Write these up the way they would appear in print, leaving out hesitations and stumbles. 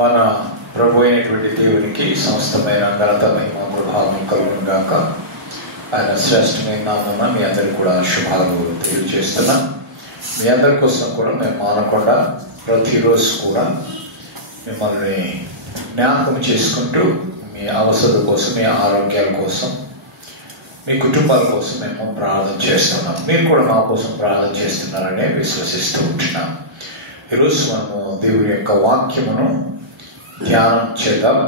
మన ప్రభు అయినటువంటి దేవునికి సమస్తమైన ఘనత మహిమ ప్రభావం కలుగును గాక. ఆయన శ్రేష్టమైన నామమున మీ అందరికీ కూడా శుభాలు తెలియజేస్తున్నా. మీ అందరి కోసం కూడా మేము మానకుండా ప్రతిరోజు కూడా మిమ్మల్ని జ్ఞాపకం చేసుకుంటూ మీ అవసరం కోసం, మీ ఆరోగ్యాల కోసం, మీ కుటుంబాల కోసం మేము ప్రార్థన చేస్తున్నాం. మీరు కూడా మా కోసం ప్రార్థన చేస్తున్నారనే విశ్వసిస్తూ ఉంటున్నాం. ఈరోజు మనము దేవుని యొక్క వాక్యమును ధ్యానం చేద్దాం.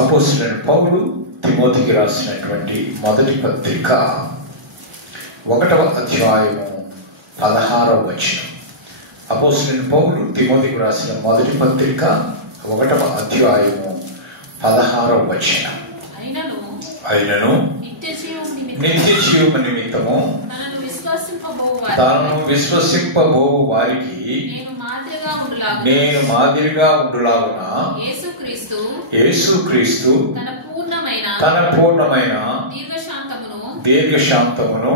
అపోస్తలుడైన పౌలు తిమోతికి రాసినటువంటి మొదటి పత్రిక 1వ అధ్యాయము 16వ వచనం. అపోస్తలుడైన పౌలు తిమోతికి రాసిన మొదటి పత్రిక 1వ అధ్యాయము 16వ వచనం. అయినను నిత్య జీవము నిమిత్తము తాను విశ్వసింపబోవు వారికి నేను మాదిరిగా ఉండులాగున యేసుక్రీస్తు తన పూర్ణమైన దీర్ఘశాంతమును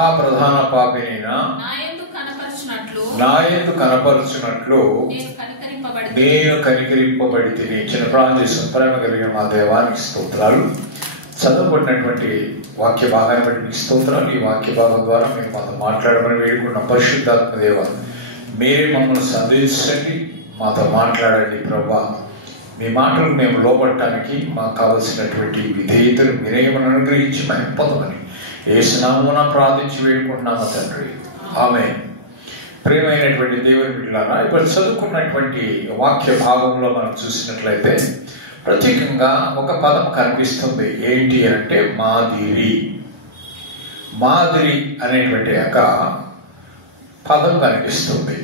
ఆ ప్రధాన పాపినైన నాయందు కనపరచునట్లు నేను కనికరింపబడి తిని. చిన్న ప్రార్థన చేసిన ప్రేమ కలిగిన మా దేవానికి స్తోత్రాలు. చదవబడినటువంటి వాక్య భాగాన్ని బట్టి మీకు స్తోత్రాలు. ఈ వాక్య భాగం ద్వారా మేము మాతో మాట్లాడమని వేడుకున్న పరిశుద్ధాత్మ దేవ, మీరే మమ్మల్ని సందేశించండి, మాతో మాట్లాడండి ప్రభా. మీ మాటలు మేము లోబడటానికి మాకు కావలసినటువంటి విధేయతలు మీరేమని అనుగ్రహించి మేము పొందమని యేసునామమున ప్రార్థించి వేడుకుంటున్నాము తండ్రి, ఆమేన్. ప్రియమైనటువంటి దేవుని బిడ్డలారా, ఇప్పుడు చదువుకున్నటువంటి వాక్య భాగంలో మనం చూసినట్లయితే ప్రత్యేకంగా ఒక పదం కనిపిస్తుంది. ఏంటి అంటే మాదిరి. మాదిరి అనేటువంటి ఒక పదం కనిపిస్తుంది.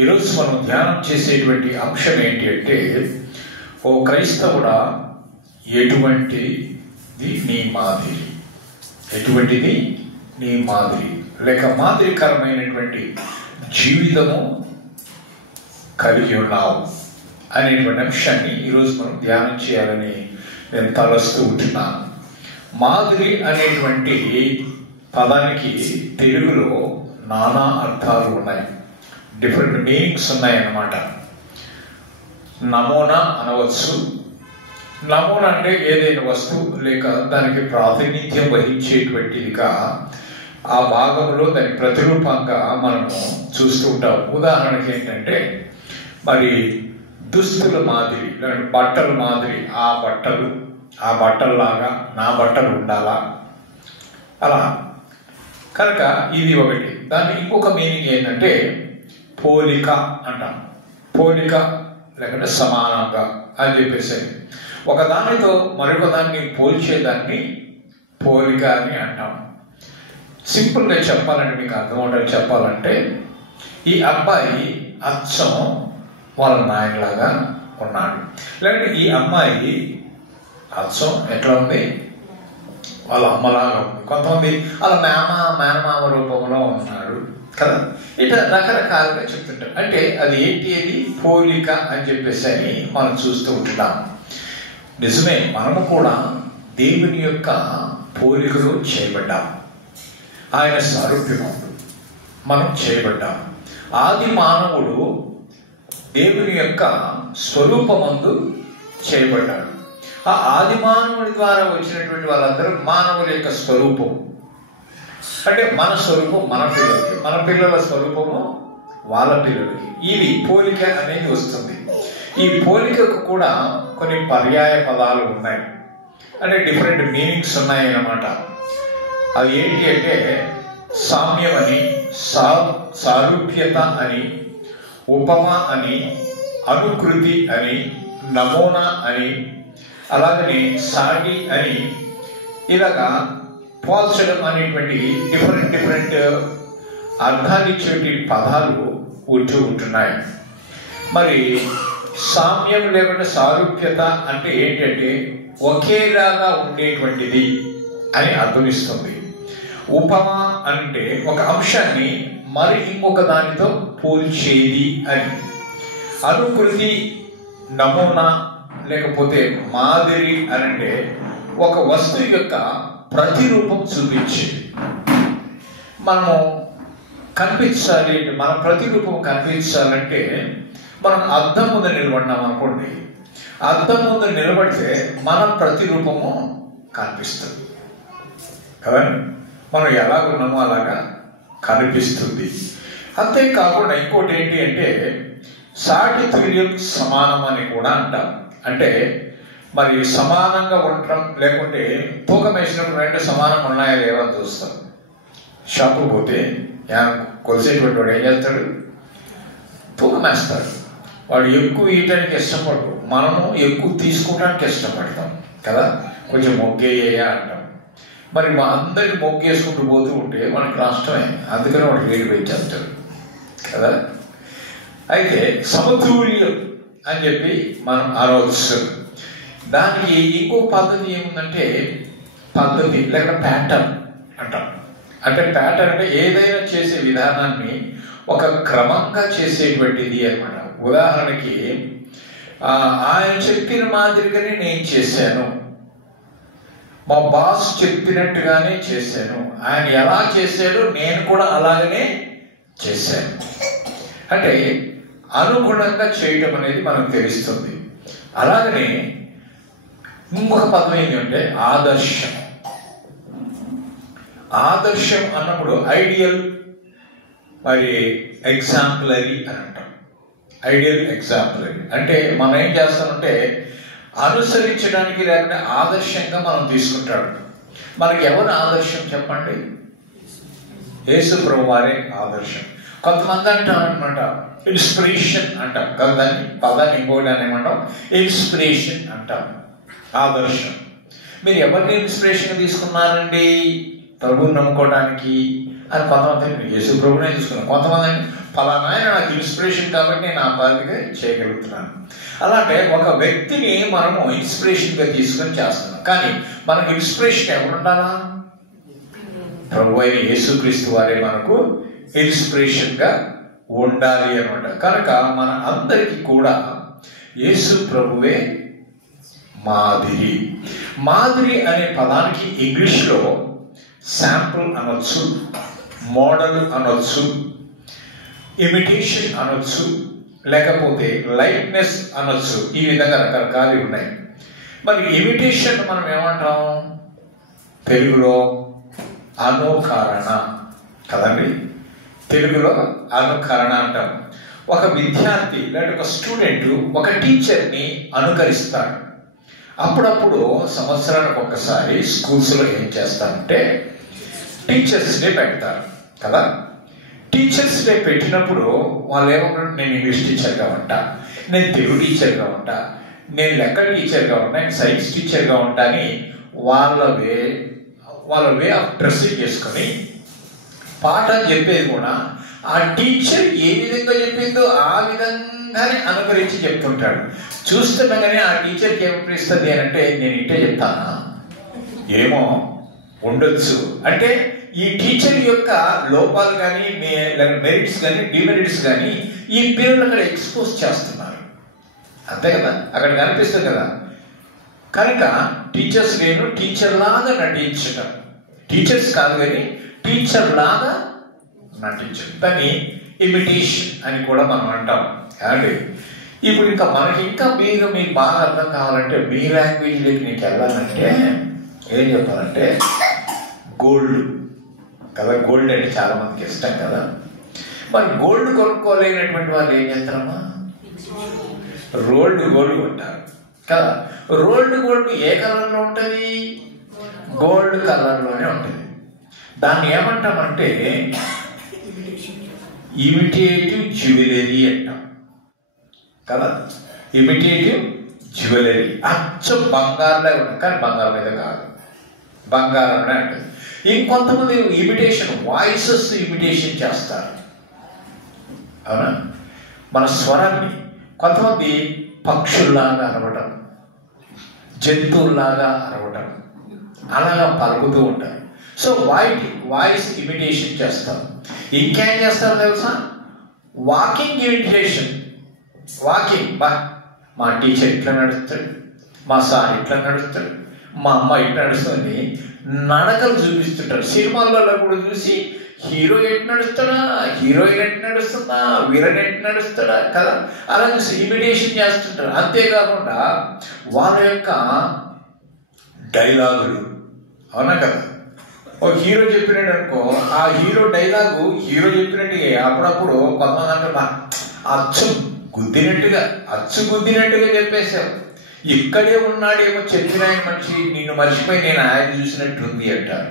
ఈరోజు మనం ధ్యానం చేసేటువంటి అంశం ఏంటి అంటే, ఓ క్రైస్తవుడా, ఎటువంటిది నీ మాదిరి? ఎటువంటిది నీ మాదిరి? లేక మాదిరికరమైనటువంటి జీవితము కలిగి ఉన్నావు అనేటువంటి అంశాన్ని ఈరోజు మనం ధ్యానం చేయాలని నేను తలస్తూ ఉంటున్నాను. మాదిరి అనేటువంటి పదానికి తెలుగులో నానా అర్థాలు ఉన్నాయి, డిఫరెంట్ మీనింగ్స్ ఉన్నాయన్నమాట. నమూనా అనవచ్చు. నమూనా అంటే ఏదైనా వస్తువు లేక దానికి ప్రాతినిధ్యం వహించేటువంటిదిగా ఆ భాగంలో దాని ప్రతిరూపంగా మనము చూస్తూ ఉంటాం. ఉదాహరణకి ఏంటంటే, మరి దుస్తుల మాదిరి, బట్టల మాదిరి, ఆ బట్టల్లాగా నా బట్టలు ఉండాలా, అలా. కనుక ఇది ఒకటి. దాని ఇంకొక మీనింగ్ ఏంటంటే పోలిక అంటాం. పోలిక లేకుంటే సమానంగా అని చెప్పేసి ఒకదానితో మరొక దాన్ని పోల్చేదాన్ని పోలిక అని అంటాం. సింపుల్గా చెప్పాలంటే, మీకు అర్థమవుతుంది చెప్పాలంటే, ఈ అబ్బాయి అచ్చం వాళ్ళ నాయనలాగా ఉన్నాడు, లేదంటే ఈ అమ్మాయి అచ్చం ఎట్లా ఉంది, వాళ్ళ అమ్మలాగా ఉంది, కొంతమంది వాళ్ళ మేనమామ రూపంలో ఉన్నాడు కదా. ఇట్లా రకరకాలుగా చెప్తుంటారు. అంటే అది ఏంటి? అది పోలిక అని చెప్పేసి అని మనం చూస్తూ ఉంటున్నాం. నిజమే, మనము కూడా దేవుని యొక్క పోలికలు చేయబడ్డాం. ఆయన సారూప్యమందు మనం చేయబడ్డాం. ఆది మానవుడు దేవుని యొక్క స్వరూపమందు చేయబడ్డాడు. ఆ ఆది మానవుడి ద్వారా వచ్చినటువంటి వాళ్ళందరూ మానవుల యొక్క స్వరూపం. అంటే మన స్వరూపం మన పిల్లలకి, మన పిల్లల స్వరూపము వాళ్ళ పిల్లలకి. ఇది పోలిక అనేది వస్తుంది. ఈ పోలికకు కూడా కొన్ని పర్యాయ పదాలు ఉన్నాయి, అంటే డిఫరెంట్ మీనింగ్స్ ఉన్నాయి అన్నమాట. అవి ఏంటి అంటే సామ్యం అని, సారూప్యత అని, ఉపమ అని, అనుకృతి అని, నమూనా అని, అలాగని సాగి అని, ఇలాగా పోల్చడం అనేటువంటి డిఫరెంట్ అర్థాలు ఇచ్చేటి పదాలు ఉంటున్నాయి. మరి సామ్యం లేకుంటే సారూప్యత అంటే ఏంటంటే ఒకేలాగా ఉండేటువంటిది అని అర్థమిస్తుంది. ఉపమ అంటే ఒక అంశాన్ని మరి ఇంకొక దానితో పోల్చేది అని. అనుకృతి, నమూనా లేకపోతే మాదిరి అనంటే ఒక వస్తువు యొక్క ప్రతిరూపం చూపించేది. మనము కనిపించాలి, మన ప్రతిరూపం కనిపించాలంటే మనం అద్దం ముందు నిలబడినాం అనుకోండి, అద్దం ముందు నిలబడితే మన ప్రతిరూపము కనిపిస్తుంది కదా, మనం ఎలా ఉన్నామో అలాగా కనిపిస్తుంది. అంతేకాకుండా ఇంకోటి ఏంటి అంటే సాటి తుల్యం సమానం అని కూడా అంటాం. అంటే మరి సమానంగా ఉండటం, లేకుంటే తూకం వేసినప్పుడు రెండు సమానంగా ఉన్నాయా లేవా అని చూస్తాం. షాపుకు పోతే కొలిసేటువంటి వాడు ఏం చేస్తాడు? తూకం వేస్తాడు. వాడు ఎక్కువ ఇయటానికి ఇష్టపడు, మనము ఎక్కువ తీసుకోవడానికి ఇష్టపడతాం కదా, కొంచెం మొగ్గేయ్యా అంటాం. మరి మా అందరికి మొగ్గేసుకుంటూ పోతూ ఉంటే మనకి నష్టమే, అందుకని వాడు రేటు పెంచేస్తాడు కదా. అయితే సమతుల్యం అని చెప్పి మనం అనవచ్చు. దానికి ఇంకో పద్ధతి ఏముందంటే పద్ధతి లేక ప్యాటర్న్ అంటాం. అంటే ప్యాటర్న్ అంటే ఏదైనా చేసే విధానాన్ని ఒక క్రమంగా చేసేటువంటిది అనమాట. ఉదాహరణకి ఆయన చెప్పిన మాదిరిగానే నేను చేశాను, మా బాస్ చెప్పినట్టుగానే చేశాను, ఆయన ఎలా చేశాడో నేను కూడా అలాగనే చేశాను అంటే అనుగుణంగా చేయటం అనేది మనకు తెలుస్తుంది. అలాగనే ఇంకొక పదం ఏంటంటే ఆదర్శం. ఆదర్శం అన్నప్పుడు ఐడియల్ మరి ఎగ్జాంపులరీ అని అంటాం. ఐడియల్ ఎగ్జాంపులరీ అంటే మనం ఏం చేస్తామంటే అనుసరించడానికి లేకపోతే ఆదర్శంగా మనం తీసుకుంటాడు. మనకి ఎవరు ఆదర్శం చెప్పండి? యేసు ప్రభు వారే ఆదర్శం. కొంతమంది అంటారు అనమాట ఇన్స్పిరేషన్ అంటాం కదా, దాన్ని పదాన్ని ఇంకోటి అని ఏమంటాం ఇన్స్పిరేషన్ అంటాం. ఆదర్శం మీరు ఎవరిని ఇన్స్పిరేషన్ తీసుకున్నారండి ప్రభువుని నమ్ముకోవడానికి అని కొంతమంది యేసు ప్రభునే తీసుకున్నాను, కొంతమంది ఫలానా నాకు ఇన్స్పిరేషన్ కాబట్టి నేను ఆ పనిగా చేయగలుగుతున్నాను. అలాంటి ఒక వ్యక్తిని మనము ఇన్స్పిరేషన్గా తీసుకొని చేస్తున్నాం. కానీ మనకు ఇన్స్పిరేషన్ ఎవరు ఉండాలా? ప్రభు అయిన యేసుక్రీస్తు వారే మనకు ఇన్స్పిరేషన్గా ఉండాలి అనమాట. కనుక మన అందరికీ కూడా యేసు ప్రభువే మాదిరి. మాదిరి అనే పదానికి ఇంగ్లీష్లో శాంపుల్ అనొచ్చు, మోడల్ అనొచ్చు, ఇమిటేషన్ అనొచ్చు, లేకపోతే లైట్నెస్ అనొచ్చు. ఈ విధంగా రకరకాలు ఉన్నాయి. మరి ఇమిటేషన్ మనం ఏమంటాం? తెలుగులో అనుకరణ కదండి, తెలుగులో అనుకరణ అంటాం. ఒక విద్యార్థి లేదా ఒక స్టూడెంట్ ఒక టీచర్ని అనుకరిస్తాడు. అప్పుడప్పుడు సంవత్సరానికి ఒక్కసారి స్కూల్స్లో ఏం చేస్తారంటే టీచర్స్ డే పెడతారు కదా. టీచర్స్ డే పెట్టినప్పుడు వాళ్ళు ఏమంటారు? నేను ఇంగ్లీష్ టీచర్గా ఉంటా, నేను తెలుగు టీచర్గా ఉంటా, నేను లెక్క టీచర్గా ఉంటా, నేను సైన్స్ టీచర్గా ఉంటా అని వాళ్ళ వే ఆఫ్ డ్రెస్సింగ్ చేసుకొని పాఠం చెప్పేది కూడా ఆ టీచర్ ఏ విధంగా చెప్పిందో ఆ విధంగానే అనుకరించి చెప్తుంటాడు. చూస్తుండగానే ఆ టీచర్కి ఏమనిపిస్తుంది అని అంటే నేను ఇంటే చెప్తానా ఏమో ఉండొచ్చు అంటే ఈ టీచర్ యొక్క లోపాలు కానీ మెరిట్స్ కానీ డిమెరిట్స్ కానీ ఈ పిల్లలు అక్కడ ఎక్స్పోజ్ చేస్తున్నారు. అంతే కదా, అక్కడ కనిపిస్తుంది కదా. కనుక టీచర్స్ నేను టీచర్ లాగా నటించటం, టీచర్స్ కాదు కానీ టీచర్ లాగా నటించడం, దాన్ని ఇమిటేషన్ అని కూడా మనం అంటాం. అండి ఇప్పుడు ఇంకా మనకి ఇంకా మీకు బాగా అర్థం కావాలంటే మీ లాంగ్వేజ్లోకి నీకు వెళ్ళాలంటే ఏం చెప్పాలంటే గోల్డ్ కదా. గోల్డ్ అంటే చాలా మందికి ఇష్టం కదా. మరి గోల్డ్ కొనుక్కోలేనటువంటి వాళ్ళు ఏం చేస్తారమ్మా? రోల్డ్ గోల్డ్ కొంటారు కదా. రోల్డ్ గోల్డ్ ఏ కలర్లో ఉంటుంది? గోల్డ్ కలర్లోనే ఉంటుంది. దాన్ని ఏమంటామంటే ఇమిటేటివ్ జ్యువెలరీ అంటాం కదా. ఇమిటేటివ్ జ్యువెలరీ అచ్చం బంగారులే ఉంటుంది కానీ బంగారం మీద కాదు, బంగారంనే ఉంటుంది. ఇంకొంతమంది ఇమిటేషన్ వాయిసెస్ ఇమిటేషన్ చేస్తారు అవునా, మన స్వరాన్ని. కొంతమంది పక్షుల్లాగా అరవటం, జంతువుల్లాగా అరవటం, అలాగా పలుకుతూ ఉంటారు. సో వాయిస్ ఇమిటేషన్ చేస్తారు. ఇంకేం చేస్తారు తెలుసా? Walking imitation. వాకింగ్ మా టీచర్ ఇట్లా నడుస్తాడు, మా సార్ ఇట్లా నడుస్తాడు, మా అమ్మ ఇట్లా నడుస్తుంది, నడకలు చూపిస్తుంటారు. సినిమాలలో కూడా చూసి హీరో ఎటు నడుస్తాడా, హీరోయిన్ ఎటు నడుస్తుందా, వీరన్ ఎటు నడుస్తాడా కదా, అలా ఇమిటేషన్ చేస్తుంటారు. అంతేకాకుండా వాళ్ళ యొక్క డైలాగులు, అవునా కదా, ఓ హీరో చెప్పినాడు అనుకో, ఆ హీరో డైలాగు హీరో చెప్పినట్టుగా అప్పుడప్పుడు కొంతమంది అంటే అచ్చు గుద్దినట్టుగా చెప్పేశావు, ఇక్కడే ఉన్నాడేమో చెప్పిన ఆయన మనిషి నిన్ను మర్చిపోయి నేను ఆయన చూసినట్టుంది అంటారు.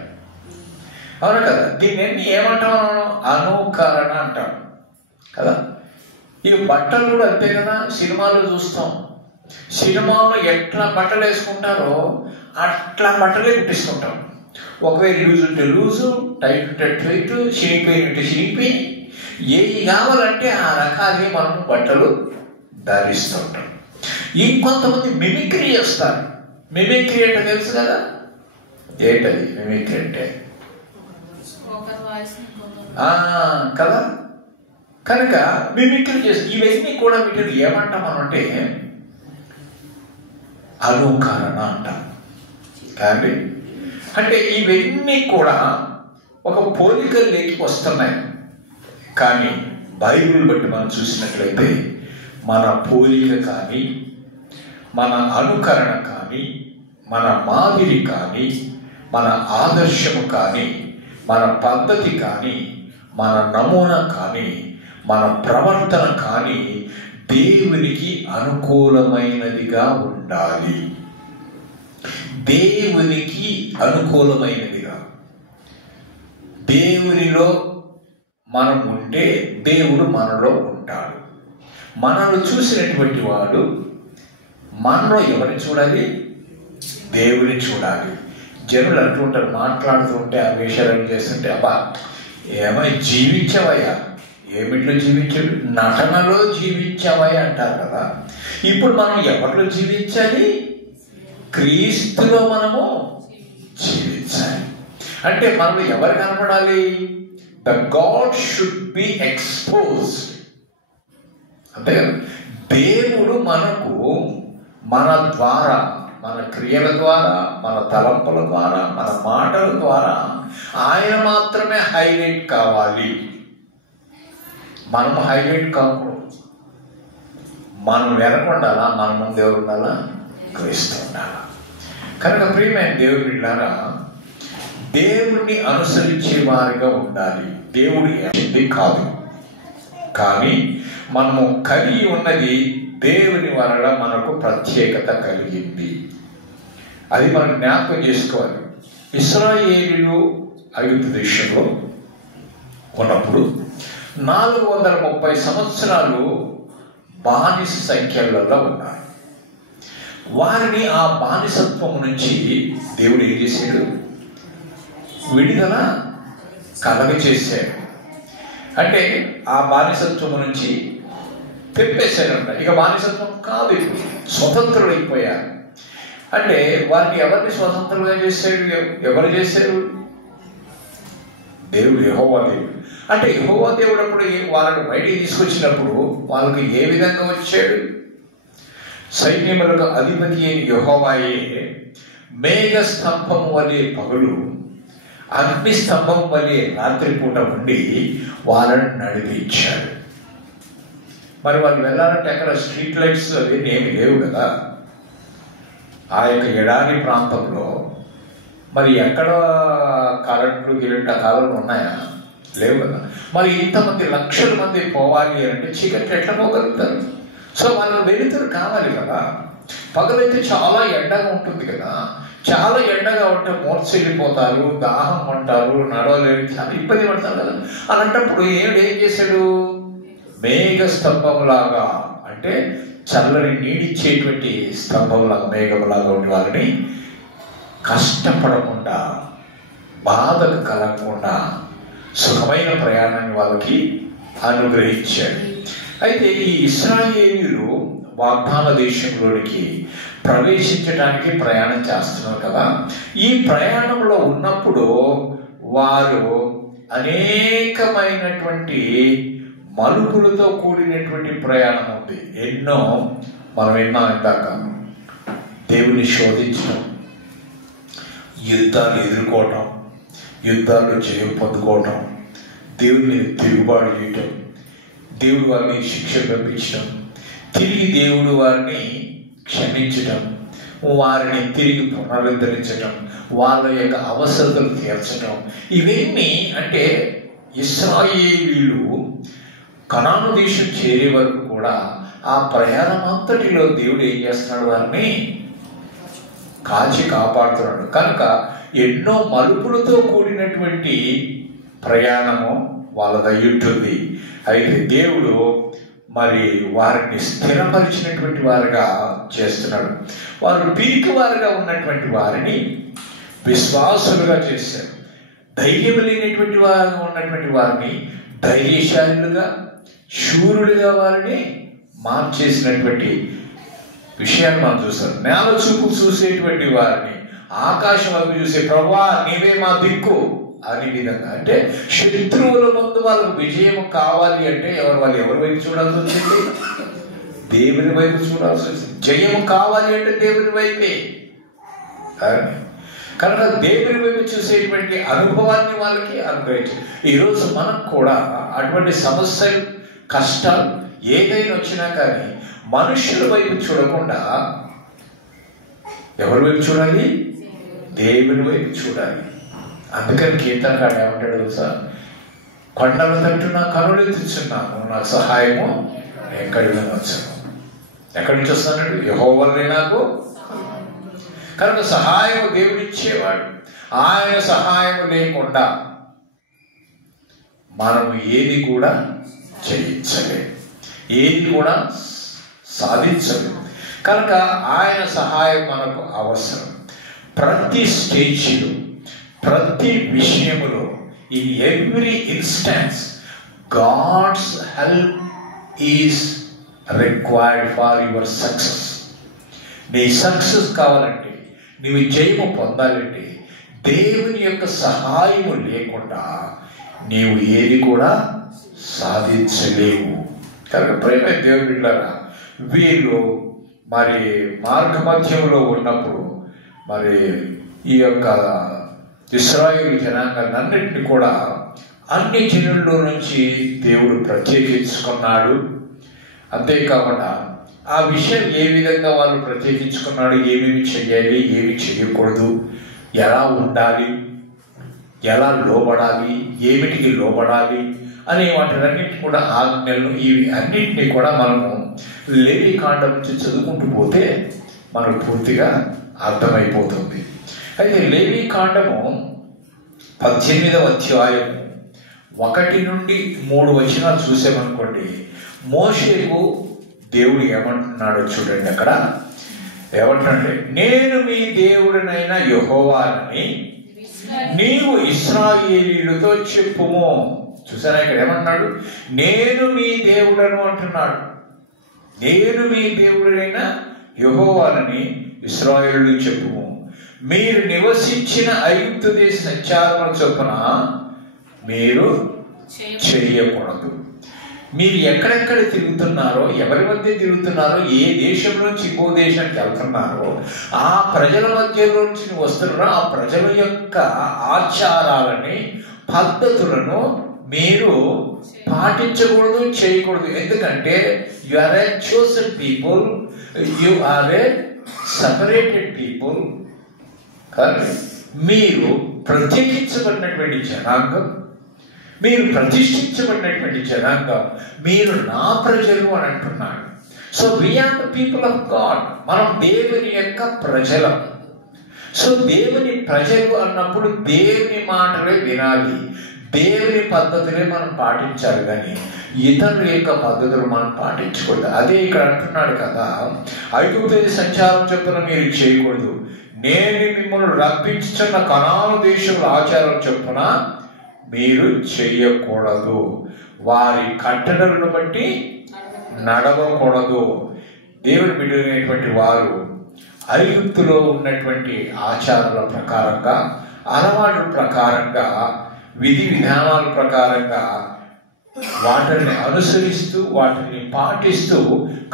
అవును కదా, దీన్ని ఏమంటాం మనం? అనుకరణ అంటాం కదా. ఇక బట్టలు కూడా అంతే కదా, సినిమాలో చూస్తాం, సినిమాలో ఎట్లా బట్టలు వేసుకుంటారో అట్లా బట్టలే కుట్టిస్తుంటాం. ఒకవేళ లూజ్ ఉంటే లూజు, టైట్ ఉంటే టైట్, చినిగిపోయినట్టు చినిగిపోయి, ఏవి కావాలంటే ఆ రకాలే మనం బట్టలు ధరిస్తుంటాం. ఇంకొంతమంది మిమిక్రీ చేస్తారు. మిమిక్రీ అంటే తెలుసు కదా, ఏంటది మిమిక్రీ అంటే? కదా. కనుక మిమిక్రీ చేసి ఇవన్నీ కూడా వీటిని ఏమంటాం అంటే అనుకరణ అంటాం. కానీ అంటే ఇవన్నీ కూడా ఒక పోలికల్లోకి వస్తున్నాయి. కానీ బైబిల్ బట్టి మనం చూసినట్లయితే మన పోలిక కానీ, మన అనుకరణ కానీ, మన మాదిరి కానీ, మన ఆదర్శము కానీ, మన పద్ధతి కానీ, మన నమూనా కానీ, మన ప్రవర్తన కానీ దేవునికి అనుకూలమైనదిగా ఉండాలి. దేవునికి అనుకూలమైనదిగా. దేవునిలో మనం ఉంటే దేవుడు మనలో ఉంటాడు. మనల్ని చూసినటువంటి వాడు మనలో ఎవరిని చూడాలి? దేవుని చూడాలి. జనులు అంటుంటారు, మాట్లాడుతుంటే ఆ వేషాలు చేస్తుంటే, అబ్బా ఏమై జీవించవయ్యా, ఏమిట్లో జీవించాడు? నటనలో జీవించవయ్యా అంటారు కదా. ఇప్పుడు మనం ఎవరిలో జీవించాలి? క్రీస్తులో మనము జీవించాలి. అంటే మనం ఎవరు కనపడాలి? The God should be exposed. అంతే కదా. దేవుడు మనకు మన ద్వారా, మన క్రియల ద్వారా, మన తలంపుల ద్వారా, మన మాటల ద్వారా ఆయన మాత్రమే హైలైట్ కావాలి. మనం హైలైట్ కాకూడదు. మనం వెనకుండాలా, మన ముందు ఎవరు ఉండాలా? క్రీస్తు ఉండాలా. కనుక ప్రియమైన దేవుడి బిడ్డలారా, దేవుణ్ణి అనుసరించే వారిగా ఉండాలి. దేవుడు ఏంటి కాదు, కానీ మనము కలిగి ఉన్నది దేవుని వలన మనకు ప్రత్యేకత కలిగింది. అది మనం జ్ఞాపకం చేసుకోవాలి. ఇశ్రాయేలీయులు ఐగుప్తు దేశంలో ఉన్నప్పుడు 430 సంవత్సరాలు బానిస సంఖ్యలలో ఉన్నారు. వారిని ఆ బానిసత్వం నుంచి దేవుడు ఏం చేశాడు? విడుదల కలగచేశాడు. అంటే ఆ బానిసత్వం నుంచి తెప్పేశారంట. ఇక బానిసత్వం కాదు, ఇప్పుడు స్వతంత్రులైపోయారు. అంటే వారిని ఎవరిని స్వతంత్రులుగా చేశాడు? ఎవరు చేశారు? దేవుడు, యెహోవా దేవుడు. అంటే యెహోవా దేవుడు అప్పుడు వాళ్ళని బయటికి తీసుకొచ్చినప్పుడు వాళ్ళకి ఏ విధంగా వచ్చాడు? సైన్యములకు అధిపతి అయిన యెహోవాయే మేఘ స్తంభం వలె పగలు, అగ్ని స్తంభం వలె రాత్రిపూట ఉండి వాళ్ళని నడిపించాడు. మరి వాళ్ళు వెళ్ళాలంటే అక్కడ స్ట్రీట్ లైట్స్ అవి ఏమి లేవు కదా. ఆ యొక్క ఎడారి ప్రాంతంలో మరి ఎక్కడ కరెంట్లు గిరెంట్ ఆ కాలంలో ఉన్నాయా? లేవు కదా. మరి ఇంతమంది లక్షల మంది పోవాలి అంటే చీకట్లు ఎట్లా పోగలుగుతారు? సో వాళ్ళు వెలుతురు కావాలి కదా. పగలైతే చాలా ఎండగా ఉంటుంది కదా. చాలా ఎండగా ఉంటే మోర్చెళ్ళిపోతారు, దాహం అంటారు, నడవలేరు, చాలా ఇబ్బంది పడతారు కదా. అలాంటప్పుడు ఏం చేశాడు? మేఘ స్తంభంలాగా, అంటే చల్లని నీడిచ్చేటువంటి స్తంభంలాగా, మేఘంలాగా ఉండి వాళ్ళని కష్టపడకుండా, బాధకు కలగకుండా సుఖమైన ప్రయాణాన్ని వాళ్ళకి అనుగ్రహించాడు. అయితే ఈ ఇశ్రాయేలీయులు వాగ్దాన దేశంలోనికి ప్రవేశించడానికి ప్రయాణం చేస్తున్నారు కదా. ఈ ప్రయాణంలో ఉన్నప్పుడు వారు అనేకమైనటువంటి మలుపులతో కూడినటువంటి ప్రయాణం ఉంది. ఎన్నో మనం విన్నాం ఇందాక. దేవుని శోధించడం, యుద్ధాలు ఎదుర్కోవటం, యుద్ధాల్లో జయం పొందుకోవటం, దేవుని మీద తిరుగుబాటు చేయటం, దేవుడు వారిని శిక్ష పంపించడం, తిరిగి దేవుడు వారిని క్షమించటం, వారిని తిరిగి పునరుద్ధరించటం, వాళ్ళ యొక్క అవసరతలు తీర్చడం, ఇవన్నీ అంటే ఇశ్రాయేలీయులు కనాను దేశం చేరే వరకు కూడా ఆ ప్రయాణం అంతటిలో దేవుడు ఏం చేస్తున్నాడు? వారిని కాచి కాపాడుతున్నాడు. కనుక ఎన్నో మలుపులతో కూడినటువంటి ప్రయాణము వాళ్ళదై ఉంటుంది. అయితే దేవుడు మరి వారిని స్థిరపరిచినటువంటి వారుగా చేస్తున్నాడు. వారు పిరికి వారుగా ఉన్నటువంటి వారిని విశ్వాసులుగా చేశారు. ధైర్యం లేనటువంటి వారుగా ఉన్నటువంటి వారిని ధైర్యశాలులుగా, శూరులుగా వారిని మార్చేసినటువంటి విషయాన్ని మనం చూస్తాం. నేల చూపు చూసేటువంటి వారిని ఆకాశం వైపు చూసే ప్రభువా నీవే మా దిక్కు అనే విధంగా, అంటే శత్రువుల ముందు వాళ్ళకు విజయం కావాలి అంటే ఎవరి వైపు చూడాల్సి వచ్చింది? దేవుని వైపు చూడాల్సి వచ్చింది. జయం కావాలి అంటే దేవుని వైపే. కనుక దేవుని వైపు చూసేటువంటి అనుభవాన్ని వాళ్ళకి అనుగ్రహించారు. ఈరోజు మనకు కూడా అటువంటి సమస్యలు, కష్టాలు ఏదైనా వచ్చినా కానీ మనుషుల వైపు చూడకుండా ఎవరి వైపు చూడాలి? దేవుని వైపు చూడాలి. అందుకని కీర్తనకాడు ఏమంటాడు తెలుసా? కొండల తట్టు నా కనులెత్తుచున్నాను, నాకు సహాయము ఎక్కడి నుంచి వచ్చాను. ఎక్కడి నుంచి వస్తున్నాడు? యెహోవానే నాకు. కనుక సహాయము దేవుడిచ్చేవాడు. ఆయన సహాయం లేకుండా మనం ఏది కూడా చేయించలేము, ఏది కూడా సాధించలేము. కనుక ఆయన సహాయం మనకు అవసరం. ప్రతి స్టేజ్లో, ప్రతి విషయములో, in every instance God's help is required for your success. నీ సక్సెస్ కావాలంటే, నీవు జయము పొందాలంటే దేవుని యొక్క సహాయము లేకుండా నీవు ఏది కూడా సాధించలేవు. కనుక ప్రేమ దేవుని బిడ్డలారా, వీళ్ళు మరి మార్గ మధ్యంలో ఉన్నప్పుడు మరి ఈ యొక్క ఇశ్రాయేలు జనాంగాన్నింటినీ కూడా అన్ని జనుల్లో నుంచి దేవుడు ప్రత్యేకించుకున్నాడు. అంతేకాకుండా ఆ విషయం ఏ విధంగా వాళ్ళు ప్రత్యేకించుకున్నాడు, ఏమేమి చెయ్యాలి, ఏమి చేయకూడదు, ఎలా ఉండాలి, ఎలా లోబడాలి, ఏమిటికి లోబడాలి అనే వాటినన్నింటి కూడా ఆజ్ఞలు, ఇవి అన్నింటినీ కూడా మనము లేవీకాండం నుంచి చదువుకుంటూ పోతే మనకు పూర్తిగా అర్థమైపోతుంది. అయితే లేవీకాండము 18వ అధ్యాయం 1 నుండి 3 వచనాలు చూసామనుకోండి, మోషేకు దేవుడు ఏమంటున్నాడో చూడండి. అక్కడ ఏమంటున్నాడు? నేను మీ దేవుడినైన యెహోవానని నీవు ఇశ్రాయేలీయులతో చెప్పుము. చూసారా, ఇక్కడ ఏమంటున్నాడు? నేను మీ దేవుడను అంటున్నాడు. నేను మీ దేవుడైన యెహోవానని ఇశ్రాయేలీయులకు చెప్పుము. మీరు నివసించిన ఐగుప్తు దేశ సంచారముల చొప్పున మీరు చేయకూడదు. మీరు ఎక్కడెక్కడ తిరుగుతున్నారో, ఎవరి మధ్య తిరుగుతున్నారో, ఏ దేశం నుంచి ఇంకో దేశానికి వెళ్తున్నారో, ఆ ప్రజల మధ్యలో నుంచి వస్తున్నారో ఆ ప్రజల యొక్క ఆచారాలని, పద్ధతులను మీరు పాటించకూడదు, చేయకూడదు. ఎందుకంటే you are a chosen people, you are a separated people. కానీ మీరు ప్రత్యేకించబడినటువంటి జనాంగం, మీరు ప్రతిష్ఠించబడినటువంటి జనాంగం, మీరు నా ప్రజలు అని అంటున్నాడు. So we're the people of God. మనం దేవుని యొక్క ప్రజలం. సో దేవుని ప్రజలు అన్నప్పుడు దేవుని మాటలే వినాలి, దేవుని పద్ధతులే మనం పాటించాలి, కానీ ఇతరుల యొక్క పద్ధతులు మనం పాటించకూడదు. అదే ఇక్కడ అంటున్నాడు కదా, ఐగుప్తు సంచారం చొప్పున మీరు చేయకూడదు. నేను మిమ్మల్ని రప్పించుచున్న కనాను దేశంలో ఆచారం చొప్పున మీరు చెయ్యకూడదు. వారి కట్టడలను బట్టి నడవకూడదు. దేవుని బిడ్డలైనటువంటి వారు ఐగుప్తులో ఉన్నటువంటి ఆచారాల ప్రకారంగా, అలవాట్ల ప్రకారంగా, విధి విధానాల ప్రకారంగా వాటిని అనుసరిస్తూ, వాటిని పాటిస్తూ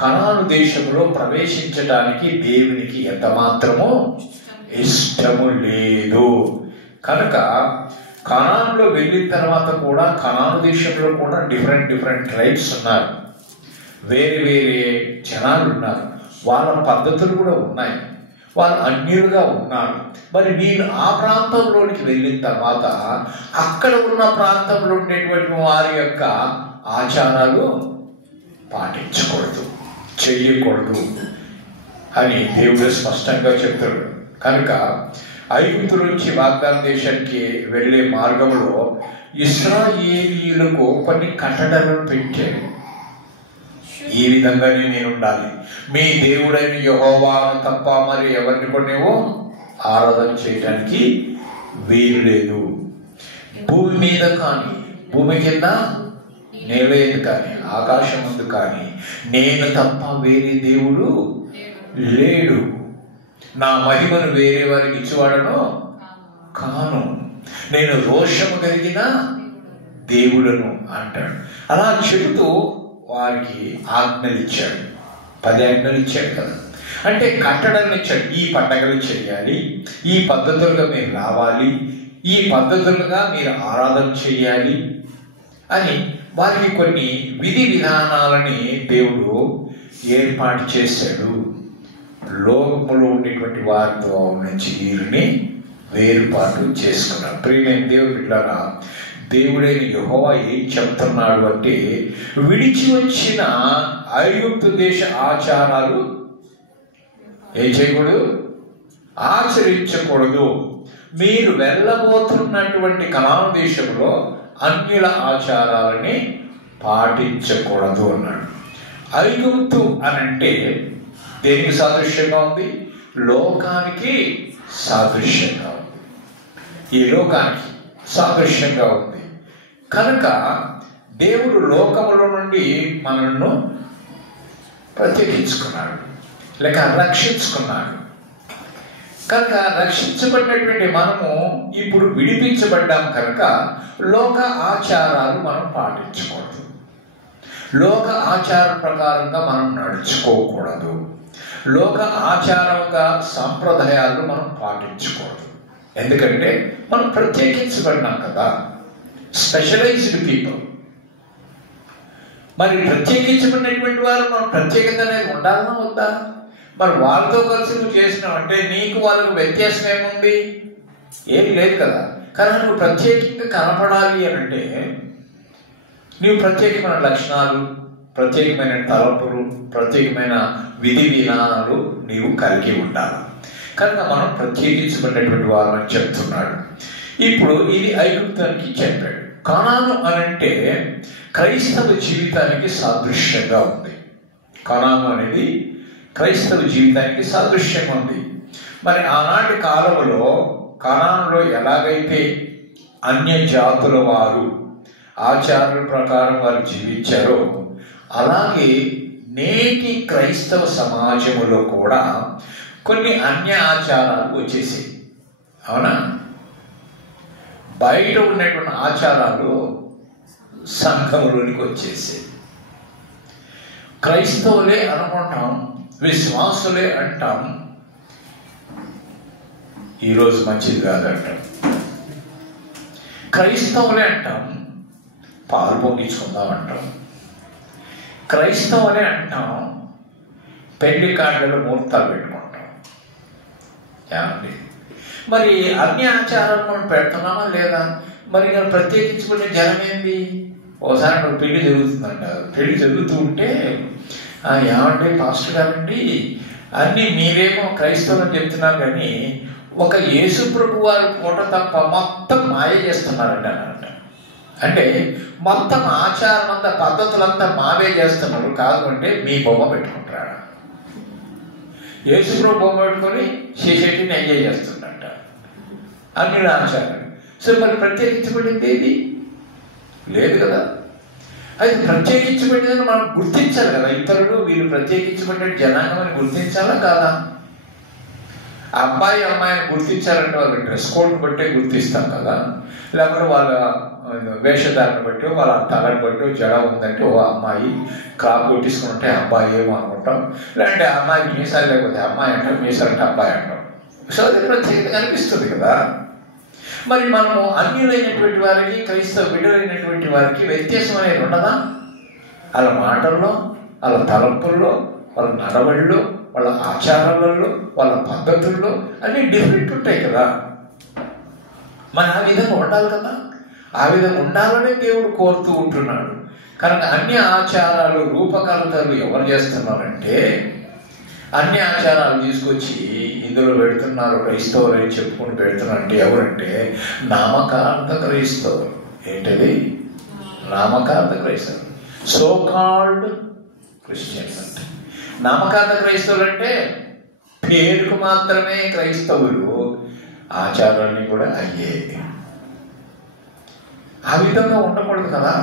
కనాను దేశంలో ప్రవేశించడానికి దేవునికి ఎంత మాత్రమో ఇష్టము లేదు. కనుక కనానులో వెళ్ళిన తర్వాత కూడా కనాను దేశంలో కూడా డిఫరెంట్ ట్రైబ్స్ ఉన్నారు, వేరే వేరే జనాలు ఉన్నారు, వాళ్ళ పద్ధతులు కూడా ఉన్నాయి, వాళ్ళు అన్యులుగా ఉన్నారు. మరి వీళ్ళు ఆ ప్రాంతంలోనికి వెళ్ళిన తర్వాత అక్కడ ఉన్న ప్రాంతంలో ఉండేటువంటి వారి యొక్క ఆచారాలు పాటించకూడదు, చెయ్యకూడదు అని దేవుడు స్పష్టంగా చెప్తాడు. కనుక ఐగుప్తు నుంచి వాగ్దాన దేశానికి వెళ్ళే మార్గంలో ఇశ్రాయేలీయులకు కొన్ని కట్టడలను పెట్టాడు. ఈ విధంగానే నేను ఉండాలి, మీ దేవుడైన యెహోవాను తప్ప మరి ఎవరిని కూడా నువ్వు ఆరాధన చేయడానికి వీలు లేదు. భూమి మీద కానీ, భూమి కింద నేల కానీ, ఆకాశం ముందు కానీ నేను తప్ప వేరే దేవుడు లేడు. నా మహిమను వేరే వారికి ఇచ్చేవాడను కాను, నేను రోషము కలిగిన దేవుడను అంటాడు. అలా చెబుతూ వారికి ఆజ్ఞలు ఇచ్చాడు, 10 ఆజ్ఞలు ఇచ్చాడు కదా. అంటే కట్టడాన్ని ఇచ్చాడు, ఈ పండగలు చేయాలి, ఈ పద్ధతులుగా మీరు రావాలి, ఈ పద్ధతులుగా మీరు ఆరాధన చేయాలి అని వారికి కొన్ని విధి విధానాలని దేవుడు ఏర్పాటు చేశాడు. లోకములో ఉండేటువంటి వారితో నుంచి వీరిని వేరుపాటు చేసుకున్నాడు. ప్రియమైన దేవుడు బిడ్డలారా, దేవుడైన యెహోవా ఏం చెప్తున్నాడు అంటే, విడిచి వచ్చిన ఐగుప్తు దేశ ఆచారాలు ఏం చేయకూడదు, ఆచరించకూడదు. మీరు వెళ్ళబోతున్నటువంటి కనాను దేశంలో అన్యుల ఆచారాలని పాటించకూడదు అన్నాడు. ఐగుప్తు అనంటే దేనికి సాదృశ్యంగా ఉంది? లోకానికి సాదృశ్యంగా ఉంది, ఈ లోకానికి సాదృశ్యంగా ఉంది. కనుక దేవుడు లోకముల నుండి మనల్ని ప్రత్యేకించుకున్నాడు, లేక రక్షించుకున్నాడు. కనుక రక్షించబడినటువంటి మనము ఇప్పుడు విడిపించబడ్డాం కనుక లోక ఆచారాలు మనం పాటించకూడదు, లోక ఆచార ప్రకారంగా మనం నడుచుకోకూడదు, లోక ఆచారంగా సాంప్రదాయాలు మనం పాటించకూడదు. ఎందుకంటే మనం ప్రత్యేకించబడినాం కదా, స్పెషలైజ్డ్ పీపుల్. మరి ప్రత్యేకించబడినటువంటి వారు మనం ప్రత్యేకత అనేది ఉండాలన్నా వద్దా? మరి వాళ్ళతో కలిసి నువ్వు చేసినావంటే నీకు వాళ్ళకు వ్యత్యాసం ఏముంది? ఏం లేదు కదా. కానీ నువ్వు ప్రత్యేకంగా కనపడాలి అని అంటే నీవు ప్రత్యేకమైన లక్షణాలు, ప్రత్యేకమైన తలంపులు, ప్రత్యేకమైన విధి విధానాలు నీవు కలిగి ఉండాలి. కనుక మనం ప్రత్యేకించబడినటువంటి వారని చెప్తున్నాడు. ఇప్పుడు ఇది ఐగుప్తానికి చెప్పాడు. కనాను అనంటే క్రైస్తవ జీవితానికి సాదృశ్యంగా ఉంది. కనాను అనేది క్రైస్తవ జీవితానికి సాదృశ్యంగా ఉంది. మరి ఆనాటి కాలంలో కనానులో ఎలాగైతే అన్య జాతుల వారు ఆచారాల ప్రకారం వారు జీవించారో అలాగే నేటి క్రైస్తవ సమాజంలో కూడా కొన్ని అన్య ఆచారాలు వచ్చేసాయి. అవునా? బయట ఉన్నటువంటి ఆచారాలు సంఘంలోనికి వచ్చేసాయి. క్రైస్తవులే అనుకుంటాం, విశ్వాసులే అంటాం, ఈరోజు మంచిది కాదంటాం. క్రైస్తవులే అంటాం, పాలు పొంగించుకుందాం అంటాం. క్రైస్తవులే అంటాం, పెళ్లి కార్డులలో ముహూర్తాలు పెట్టుకుంటాం. ఏమండి? మరి అన్ని ఆచారాలు మనం పెడుతున్నామా లేదా? మరి ప్రత్యేకించుకునే జనం ఏంది? ఒకసారి నాకు పెళ్లి జరుగుతుందంట, పెళ్లి జరుగుతూ ఉంటే ఏమంటే పాస్టర్ గారండి అన్నీ మీరేమో క్రైస్తవులు అని చెప్తున్నారు కానీ ఒక యేసు ప్రభు వారి ఫోటో తప్ప మొత్తం మాయ చేస్తున్నారంట అన్నమాట. అంటే మొత్తం ఆచారం అంతా పద్ధతులంతా మావే చేస్తున్నారు. కాదు అంటే మీ బొమ్మ పెట్టుకుంటారా? యేసు ప్రభు బొమ్మ పెట్టుకొని చేసేటిని ఎంజాయ్ చేస్తుందంట అన్ని ఆచారం. సో మరి ప్రత్యేకించబడింది ఏది లేదు కదా. అది ప్రత్యేకించబడిందని మనం గుర్తించాలి కదా. ఇతరులు వీళ్ళు ప్రత్యేకించబడిన జనాంగం అని గుర్తించాలా కాదా? అబ్బాయి అమ్మాయిని గుర్తించాలంటే వాళ్ళ డ్రెస్ కోడ్ బట్టే గుర్తిస్తాం కదా, లేకపోతే వాళ్ళ వేషధారణ బట్టి, వాళ్ళ తలని బట్టి జడ ఉందంటే ఓ అమ్మాయి, క్రాప్ కొట్టించుకుని ఉంటే అబ్బాయి ఏమో అనుకుంటాం, లేదంటే అమ్మాయి మీసాలు లేకపోతే అమ్మాయి అంటాం, మీసాలు అంటే అబ్బాయి అంటాం. సో అది ప్రత్యేకత కనిపిస్తుంది కదా. మరి మనము అన్యులైనటువంటి వారికి, క్రైస్తవ బిడ్డలైనటువంటి వారికి వ్యత్యాసం అనేది ఉండదా? వాళ్ళ మాటల్లో, వాళ్ళ తలంపుల్లో, వాళ్ళ నడవడిలో, వాళ్ళ ఆచారాలలో, వాళ్ళ పద్ధతుల్లో అన్నీ డిఫరెంట్ ఉంటాయి కదా. మరి ఆ విధంగా ఉండాలి కదా. ఆ విధంగా ఉండాలనే దేవుడు కోరుతూ ఉంటున్నాడు. కనుక అన్ని ఆచారాలు రూపకల్పనలు ఎవరు చేస్తున్నారంటే, అన్ని ఆచారాలు తీసుకొచ్చి ఇందులో పెడుతున్నారు, క్రైస్తవులు అని చెప్పుకుని పెడుతున్నారంటే ఎవరంటే నామకార్థ క్రైస్తవులు. ఏంటది? నామకార్థ క్రైస్తవులు, సో కాల్డ్ క్రిస్టియన్స్. అంటే నామకార్థ క్రైస్తవులు అంటే పేరుకు మాత్రమే క్రైస్తవులు, ఆచారాన్ని కూడా అయ్యే. ఆ విధంగా ఉండకూడదు కదా.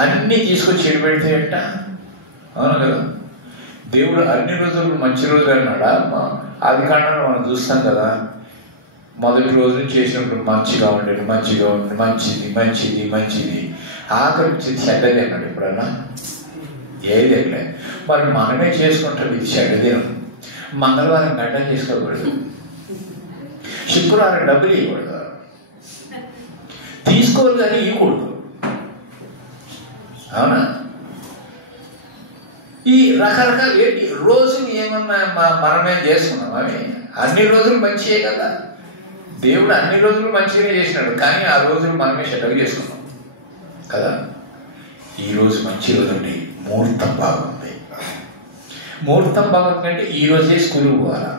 అన్నీ తీసుకొచ్చి పెడితే అంట. అవును కదా. దేవుడు అన్ని రోజులు మంచి రోజులు అన్నాడా? ఆది కాండంలో మనం చూస్తాం కదా. మొదటి రోజు చేసినప్పుడు మంచిగా ఉండేది, మంచిగా ఉండేది, మంచిది మంచిది మంచిది. ఆఖరి చెడ్డది అన్నాడు. ఎప్పుడన్నా ఏది అట్లే. మరి మనమే చేసుకుంటాం ఇది చెడ్డదినం. మంగళవారం గంట చేసుకోకూడదు, శుక్రవారం డబ్బులు ఇవ్వకూడదు, తీసుకోవాలి కానీ ఇవ్వకూడదు. అవునా? ఈ రకరకాల ఏంటి రోజులు ఏమన్నా మనమే చేసుకున్నాం. అవి అన్ని రోజులు మంచియే కదా. దేవుడు అన్ని రోజులు మంచిగానే చేసినాడు, కానీ ఆ రోజులు మనమే చెడ్డగా చేసుకున్నాం కదా. ఈరోజు మంచి రోజు అండి, ముహూర్తం బాగుంది. ముహూర్తం బాగుంది అంటే ఈరోజే స్కూల్కి పోవాలా,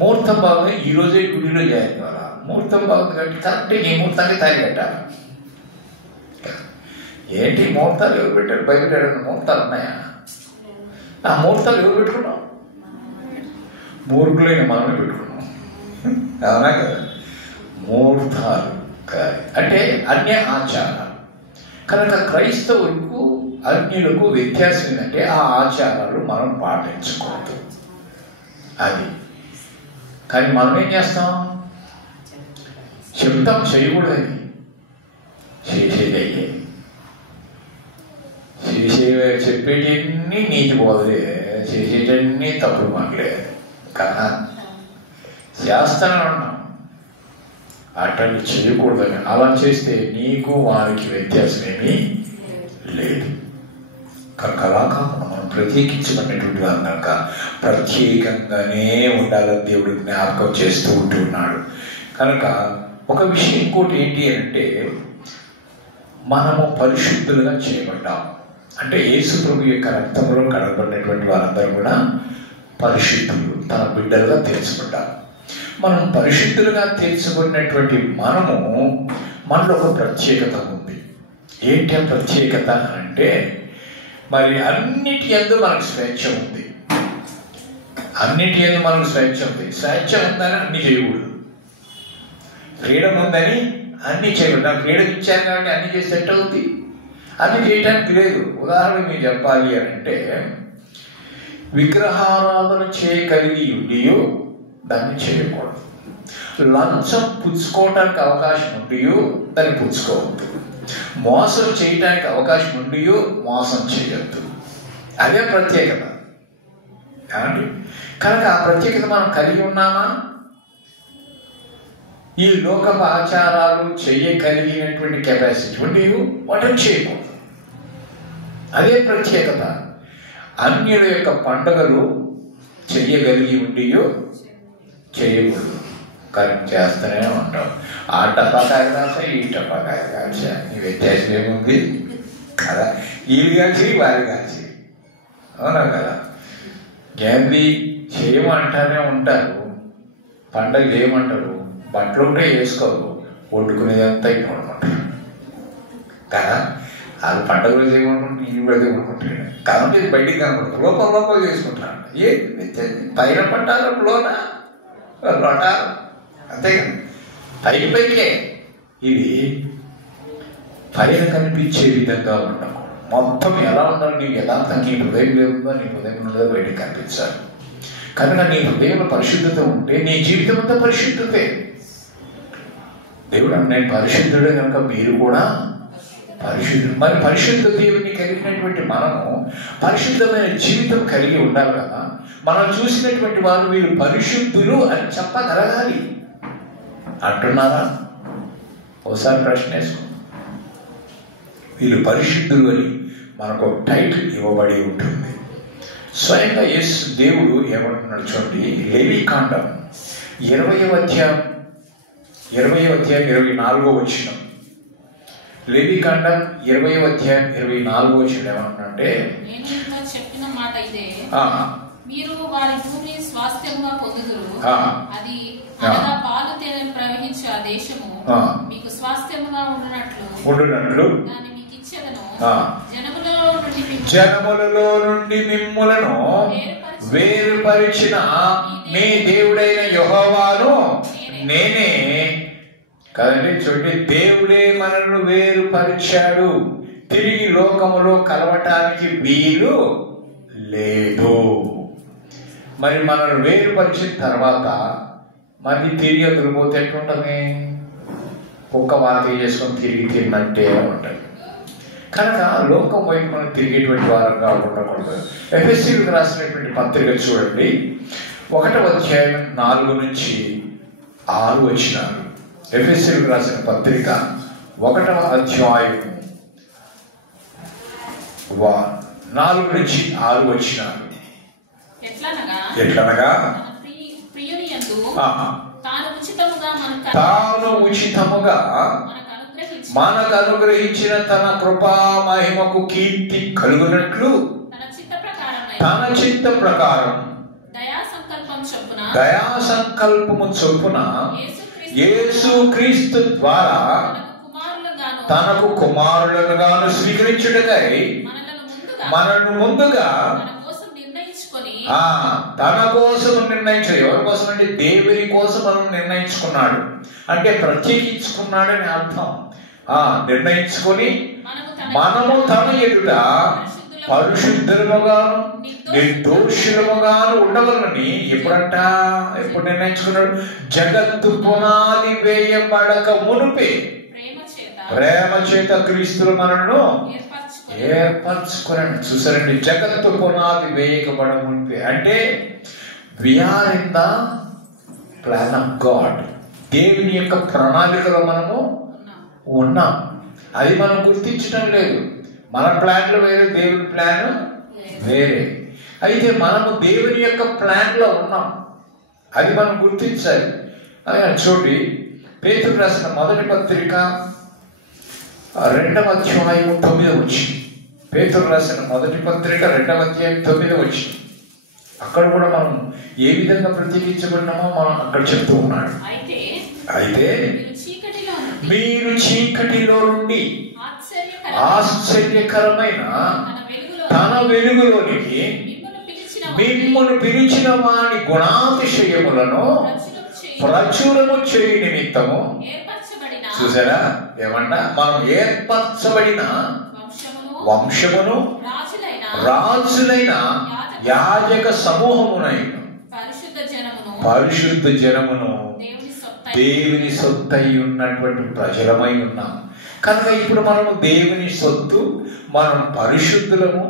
ముహూర్తం బాగుంది ఈరోజే గుడిలో జాయిన్ కావాలా, ముహూర్తం బాగుంది కాబట్టి కరెక్ట్గా ఈ ముహూర్తానికి తాగి పెట్టాలి. ఏంటి ముహూర్తాలు ఎవరు పెట్టారు? బయట ముహూర్తాలు ఉన్నాయా? ఆ ముహూర్తాలు ఎవరు పెట్టుకున్నాం? మూర్ఖులైన మనమే పెట్టుకున్నాం. అవునా కదా. ముహూర్తాలు అంటే అన్య ఆచారాలు. కనుక క్రైస్తవులకు అన్యులకు వ్యత్యాసం ఏంటంటే ఆ ఆచారాలు మనం పాటించకూడదు. అది కానీ మనం ఏం చేస్తాం? చెప్తాం చేయకూడదని, చేసేది అయ్యేది. చెప్పేటన్నీ నీతి బోధలే, చేసేటన్నీ తప్పుడు మాటలే కదా. చేస్తానని అన్నాం, అటెండ్ చేయకూడదని. అలా చేస్తే నీకు వారికి వ్యత్యాసం ఏమీ లేదు. కనుక అలా కాకుండా మనం ప్రత్యేకించబడినటువంటి వారు కనుక ప్రత్యేకంగానే ఉండాలని దేవుడు జ్ఞాపకం చేస్తూ ఉంటున్నాడు. కనుక ఒక విషయం ఇంకోటి ఏంటి అంటే, మనము పరిశుద్ధులుగా చేయబడ్డాం. అంటే యేసు ప్రభు యొక్క రక్తంలో కడగబడినటువంటి వారందరూ కూడా పరిశుద్ధులు, తన బిడ్డలుగా తీర్చబడ్డారు. మనం పరిశుద్ధులుగా తీర్చబడినటువంటి మనలో ఒక ప్రత్యేకత ఉంది. ఏంటి ఆ ప్రత్యేకత అంటే, మరి అన్నిటి యందు మనకు స్వేచ్ఛ ఉంది. అన్నిటి యందు మనకు స్వేచ్ఛ ఉంది. స్వేచ్ఛ ఉందని అన్ని చేయకూడదు. ఫ్రీడమ్ ఉందని అన్ని చేయకూడదు. నాకు ఫ్రీడమ్ ఇచ్చారు కాబట్టి అన్ని చేసి సెట్ అవుతుంది. అన్ని చేయడానికి లేదు. ఉదాహరణ మీకు చెప్పాలి అని అంటే, విగ్రహారాధన చేయగలిగి ఉండియో దాన్ని చేయకూడదు. లంచం పుచ్చుకోవడానికి అవకాశం ఉండియో దాన్ని పుచ్చుకోవద్దు. మోసం చేయడానికి అవకాశం ఉండియో మోసం చేయొద్దు. అదే ప్రత్యేకత. ఏమండి? కనుక ఆ ప్రత్యేకత మనం కలిగి ఉన్నామా? ఈ లోకపు ఆచారాలు చేయగలిగినటువంటి కెపాసిటీ ఉండియో వాటిని చేయకూడదు. అదే ప్రత్యేకత. అన్యుల యొక్క పండుగలు చెయ్యగలిగి ఉండియో చేయకూడదు. కానీ చేస్తూనే ఉంటాం. ఆ టపాకాయ కాల్చా, ఈ టపాకాయ కాల్చా, ఈ వ్యత్యాసం ఏముంది కదా. వీళ్ళు కాల్చి వారి కాల్చి. అవునా కదా. ఏంది చేయమంటానే ఉంటారు. పండగ చేయమంటారు, బట్టలు ఉంటే వేసుకోరు, వండుకునేదంతా ఇవ్వమంటారు కదా. అది పండుగ రోజు ఏమనుకుంటే ఈ కూడా ఏమనుకుంటాడు. కాబట్టి ఇది బయటికి కనపడుతుంది, లోపల చేసుకుంటారు. ఏ పైన పట్టారు, లోన లొటారు, అంతే కదా. పైకే ఇది పైన కనిపించే విధంగా ఉండకూడదు. మొత్తం ఎలా ఉండాలి? నీకు యథార్థం నీ హృదయం లేదో నీ హృదయం ఉన్నదో బయటకు కనిపించాలి. కనుక నీ హృదయంలో పరిశుద్ధత ఉంటే నీ జీవితం అంతా పరిశుద్ధతే. దేవుడు నేను పరిశుద్ధుడే కనుక మీరు కూడా పరిశుద్ధుడు. మరి పరిశుద్ధ దేవుని కలిగినటువంటి మనము పరిశుద్ధమైన జీవితం కలిగి ఉండాలి కదా. మనం చూసినటువంటి వారు వీరు పరిశుద్ధులు అని చెప్పగలగాలి. అంటున్నారా? ఒకసారి ప్రశ్న వేసుకుందాం. వీళ్ళు పరిశుద్ధులు అని మనకు టైటిల్ ఇవ్వబడి ఉంటుంది. స్వయంగా యేసు దేవుడు ఏమంటున్నాడు చూడండి, లేవీకాండం 20వ అధ్యాయం 24వ వచనం. లేవీకాండం 20వ అధ్యాయం 24వ వచనం ఏమంటున్నాడంటే, నేను మీతో చెప్పిన మాట ఇదే, ఆ మీరు వారి భూమిని స్వాస్థ్యంగా పొందుదురు, అది ఆ. అనగా పాలు తేనెలు ప్రవహించే ఆ దేశము ఆ. మీకు స్వాస్థ్యముగా ఉండునట్లు దాన్ని మీకు ఇచ్చేదను. ఆ. జనములలో జనములలో నుండి నుండి మిమ్ములను వేరుపరిచిన మీ దేవుడైన యెహోవాను నేనే. కదండి చూడండి, దేవుడే మనల్ని వేరుపరిచాడు. తిరిగి లోకములో కలవటానికి వీలు లేదు. మరి మనల్ని వేరుపరిచిన తర్వాత మళ్ళీ తిరిగి ఎదురుపోతే ఎట్లుంటుంది? కుక్క వాంతి చేసుకొని తిరిగి తిన్నట్టే ఉంటుంది. కనుక లోకం వైపు మనం తిరిగేటువంటి వారంగా ఉండకూడదు. ఎఫెసీయులకు రాసినటువంటి పత్రిక చూడండి, 1వ అధ్యాయం 4 నుంచి 6 వచనాలు. ఎఫెసీయులకు రాసిన పత్రిక 1వ అధ్యాయం 4 నుంచి 6 వచనాలు. ఎట్లనగా తాను ఉచితముగా మనకు అనుగ్రహించిన తన కృపా మహిమకు కీర్తి కలుగునట్లు తన చిత్త ప్రకారం దయా సంకల్పము చొప్పున యేసు క్రీస్తు ద్వారా తనకు కుమారులనుగాను స్వీకరించుటకై మనల్ని ముందుగా తన కోసం నిర్ణయించాడు. ఎవరి కోసం అంటే దేవుని కోసం మనం నిర్ణయించుకున్నాడు, అంటే ప్రత్యేకించుకున్నాడని అర్థం. నిర్ణయించుకొని మనము తన ఎదుట పరిశుద్ధులముగాను నిర్దోషులముగాను ఉండవలని ఎప్పుడు నిర్ణయించుకున్నాడు? జగత్తు పునాది వేయబడక మునుపే ప్రేమ చేత క్రీస్తులు మనను ఏర్పరచుకున్నాడు. చూసారండి, జగత్తు పునాది వేయకబడ మునిపే అంటే we're in the plan of God. దేవుని యొక్క ప్రణాళికలో మనము ఉన్నాం. అది మనం గుర్తించడం లేదు. మన ప్లాన్లో వేరే, దేవుని ప్లాన్ వేరే. అయితే మనము దేవుని యొక్క ప్లాన్లో ఉన్నాం, అది మనం గుర్తించాలి. చూడండి, పేతురు రాసిన మొదటి పత్రిక 2వ అధ్యాయం 9వ వచనం. పేతురు రాసిన మొదటి పత్రిక 2వ అధ్యాయం 9వ వచనం. అక్కడ కూడా మనం ఏ విధంగా ప్రత్యేకించబడినామో మనం అక్కడ చెప్తూ ఉన్నాడు. అయితే మీరు చీకటిలో నుండి ఆశ్చర్యకరమైన తన వెలుగులోనికి మిమ్మును పిలిచిన వాని గుణాతిశయములను ప్రచురము చేయ నిమిత్తము. చూసారా ఏమన్నా? మనం ఏర్పరచబడిన వంశమును రాజులైన యాజక సమూహమునైన పరిశుద్ధ జనమును దేవుని సొత్తై ఉన్నటువంటి ప్రజలమై ఉన్నాం. కనుక ఇప్పుడు మనము దేవుని సొత్తు, మనం పరిశుద్ధులము.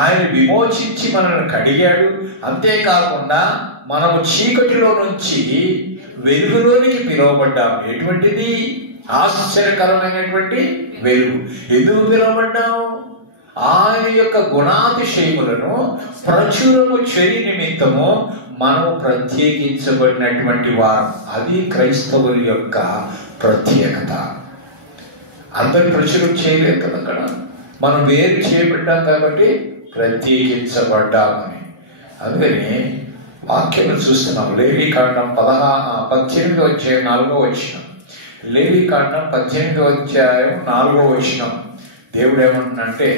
ఆయన విమోచించి మనల్ని కడిగాడు. అంతేకాకుండా మనము చీకటిలో నుంచి వెలుగులోనికి పిలువబడ్డాము. ఎటువంటిది? ఆశ్చర్యకరమైనటువంటి వెలుగు. ఎందుకు పిలువబడ్డాము? ఆయన యొక్క గుణాతిశయములను ప్రచురము చేయ నిమిత్తము మనము ప్రత్యేకించబడినటువంటి వారు. అది క్రైస్తవుల యొక్క ప్రత్యేకత. అందరు ప్రచురం చేయలేదు కదా, అక్కడ మనం వేరు చేయబడ్డాం కాబట్టి ప్రత్యేకించబడ్డామని. అందుకని వాక్యం చూస్తున్నాం. లేవీకాండం 18వ అధ్యాయం 4వ వచనం. లేవీకాండం 18వ అధ్యాయం 4వ వచనం. దేవుడు ఏమంటున్నంటే,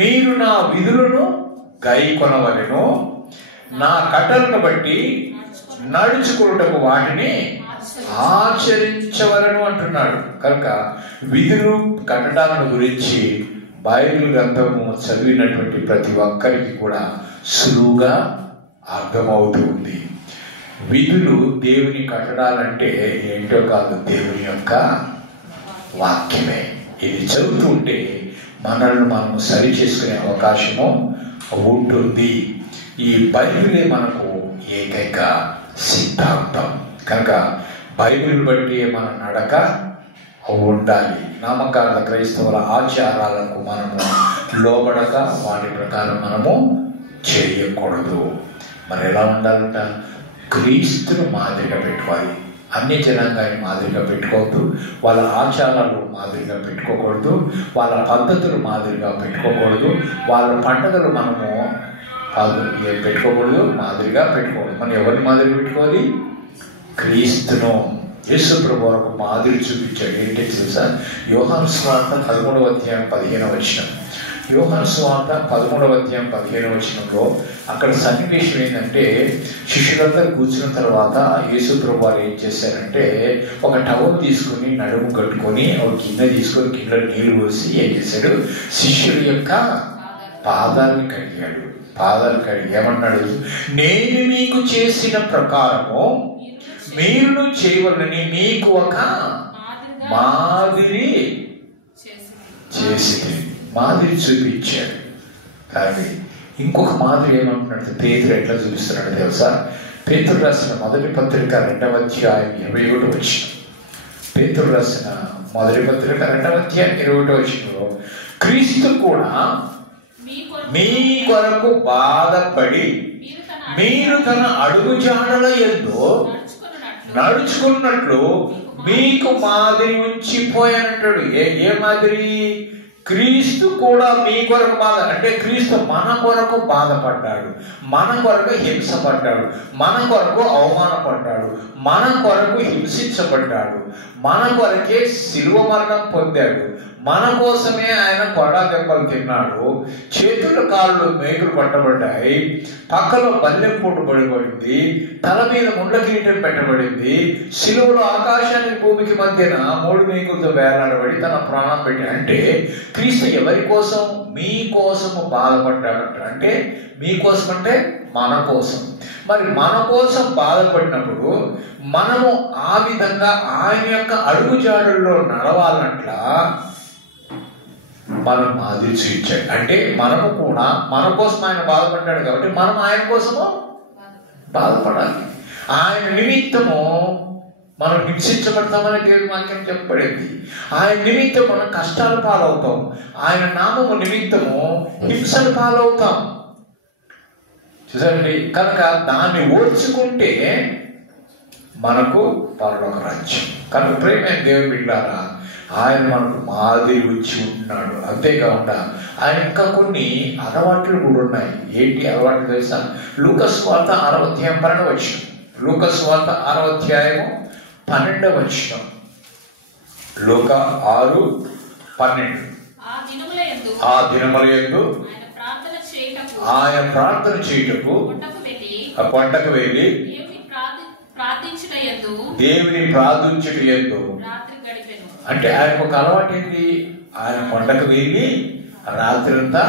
మీరు నా విధులను గైకొనవలెను, నా కట్టలను బట్టి నడుచుకున్నటకు వాటిని ఆచరించవలను అంటున్నాడు. కనుక విధులు కట్టడాలను గురించి బైబిల్ గ్రంథము చదివినటువంటి ప్రతి ఒక్కరికి కూడా సులువుగా అర్థమవుతుంది. విధులు దేవుని కట్టడాలంటే ఏంటో కాదు, దేవుని యొక్క వాక్యమే. ఇది చదువుతుంటే మనల్ని మనము సరి చేసుకునే అవకాశము ఉంటుంది. ఈ బైబిలే మనకు ఏకైక సిద్ధాంతం. కనుక బైబిల్ బట్టి మన నడక, ఉండాలి. నామకార్థ క్రైస్తవుల ఆచారాలకు మనము లోబడక వాటి ప్రకారం మనము చేయకూడదు. మరి ఎలా ఉండాలంట? క్రీస్తును మాదిరిగా పెట్టుకోవాలి. అన్ని జనాంగాన్ని మాదిరిగా పెట్టుకోవద్దు, వాళ్ళ ఆచారాలు మాదిరిగా పెట్టుకోకూడదు, వాళ్ళ పద్ధతులు మాదిరిగా పెట్టుకోకూడదు, వాళ్ళ పండుగలు మనము ఏం పెట్టుకోకూడదు, మాదిరిగా పెట్టుకోకూడదు. మనం ఎవరిని మాదిరిగా పెట్టుకోవాలి? క్రీస్తును. యేసు ప్రభు వరకు మాదిరి చూపించాడు. ఏంటి తెలుసా? యోహాను సువార్త 13వ అధ్యాయం 15వ వచనం. యోహాను సువార్త 13వ అధ్యాయం 15వ వచనంలో అక్కడ సన్నివేశం ఏంటంటే, శిష్యులందరూ కూర్చున్న తర్వాత యేసు ప్రభు వారు ఏం చేశారంటే, ఒక టవల్ తీసుకుని నడుము కట్టుకొని ఒక గిన్నె తీసుకొని గిన్నెలో నీళ్లు పోసి ఏం చేశాడు? శిష్యుల యొక్క పాదాలను కడిగాడు. పాదాలు కడిగి ఏమన్నాడు? నేను మీకు చేసిన ప్రకారము మీరు చేయవలని మీకు ఒక మాదిరి చేసి మాదిరి చూపించాడు. కానీ ఇంకొక మాదిరి ఏమంటున్నాడు? పేతురు ఎట్లా చూపిస్తున్నాడు తెలుసా? పేతురు రాసిన మొదటి పత్రిక 2వ అధ్యాయం 21వ వచనం. పేతురు రాసిన మొదటి పత్రిక 2వ అధ్యాయం 21వ వచనంలో, క్రీస్తు కూడా మీ కొరకు బాధపడి మీరు తన అడుగు జాడల యందు నడుచుకున్నట్లు మీకు మాదిరి ఉంచిపోయానంటాడు. ఏ మాదిరి? క్రీస్తు కూడా మీ కొరకు బాధ, అంటే క్రీస్తు మన కొరకు బాధపడ్డాడు, మన కొరకు హింసపడ్డాడు, మన కొరకు అవమానపడ్డాడు, మన కొరకు హింసించబడ్డాడు, మన కొరకే శిలువ మరణం పొందాడు, మన కోసమే ఆయన కొడా దెబ్బలు తిన్నాడు, చేతులు కాళ్ళు మేకులు పట్టబడ్డాయి, పక్కలో బల్లెం పోటు పడిపడింది, తల మీద ముండ్ల కిరీటం పెట్టబడింది, శిలువలో ఆకాశానికి భూమికి మధ్యన 3 మేకులతో వేలాడబడి తన ప్రాణం పెట్టి. అంటే క్రీస్తు ఎవరి కోసం? మీ కోసము బాధపడ్డాడంట. అంటే మీకోసం అంటే మన కోసం. మరి మన కోసం బాధపడినప్పుడు మనము ఆ విధంగా ఆయన యొక్క అడుగుజాడల్లో నడవాలంట. మనం మాదిరి చూపించాడు. అంటే మనము కూడా మన కోసం ఆయన బాధపడ్డాడు కాబట్టి మనం ఆయన కోసము బాధపడాలి. ఆయన నిమిత్తము మనం హింసించబడతామని దేవుని వాక్యం చెప్పబడింది. ఆయన నిమిత్తం మనం కష్టాల పాలవుతాం, ఆయన నామము నిమిత్తము హింసల పాలవుతాం. చూసండి, కనుక దాన్ని ఓర్చుకుంటే మనకు పరలోక రాజ్యం. కనుక ప్రేమ దేవుని బిడ్డలారా, ఆయన మనకు మాదిరి వచ్చి ఉంటున్నాడు. అంతేకాకుండా ఆయన ఇంకా కొన్ని అలవాట్లు కూడా ఉన్నాయి. ఏంటి అలవాట్లు తెలుసా? లూకా సువార్త 6వ అధ్యాయం 12వ వచనం. లూకా సువార్త 6వ అధ్యాయము 12వ వచనం. లూకా 6:12. ఆ దినములయందు ఆయన ప్రార్థన చేయుటకు కొండకు వెళ్ళి దేవుని ప్రార్థించుటయందు. అంటే ఆయన ఒక అలవాటు ఏంటి? ఆయన కొండకు వెళ్ళి రాత్రి అంతా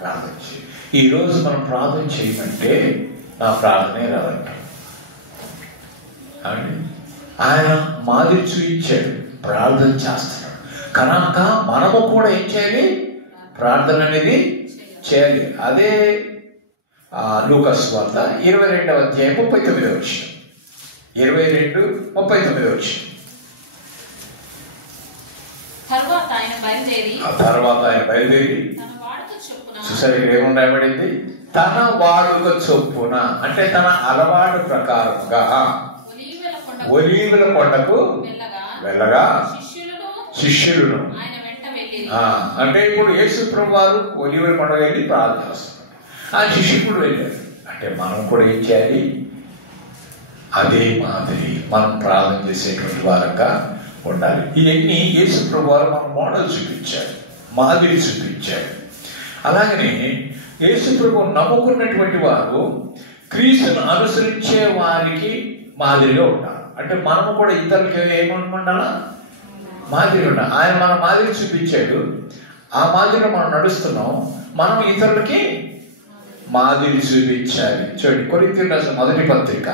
ప్రార్థన చేయి. ఈరోజు మనం ప్రార్థన చేయమంటే నా ప్రార్థనే రాదంట. ఆయన మాదిరి చూపించాడు, ప్రార్థన చేస్తున్నాడు కనుక మనము కూడా ఏం చేయాలి? ప్రార్థన అనేది చేయాలి. అదే లూకా సువార్త 22వ అధ్యాయం 39వ వచనం. 22:39 వచనం. తర్వాత ఆయన బయలుదేరి చూసారు, ఇక్కడ ఏముండబడింది? తన వాడుక చొప్పున, అంటే తన అలవాటు ప్రకారంగా ఒలీవల కొండకు వెళ్ళగా శిష్యులను. అంటే ఇప్పుడు యేసు ప్రభు వారు ఒలీవల కొండ వెళ్ళి ప్రార్థన చేస్తున్నారు, ఆ శిష్యుడు వెళ్ళారు. అంటే మనం కూడా ఏం చేయాలి? అదే మాదిరి మనం ప్రార్థన చేసేటువంటి వారంగా ఉండాలి. ఇవన్నీ యేసు ప్రభు వారు మన మోడల్ చూపించారు, మాదిరి చూపించారు. అలాగనే యేసు ప్రభు నమ్ముకున్నటువంటి వారు క్రీస్తును అనుసరించే వారికి మాదిరిగా ఉండాలి. అంటే మనము కూడా ఇతరులకి ఏమనుకుంటారా? మాదిరి ఉండాలి. ఆయన మన మాదిరి చూపించాడు, ఆ మాదిరిలో మనం నడుస్తున్నాం, మనం ఇతరులకి మాదిరి చూపించాలి. చూడండి, కొరింథీయులకు రాసిన మొదటి పత్రిక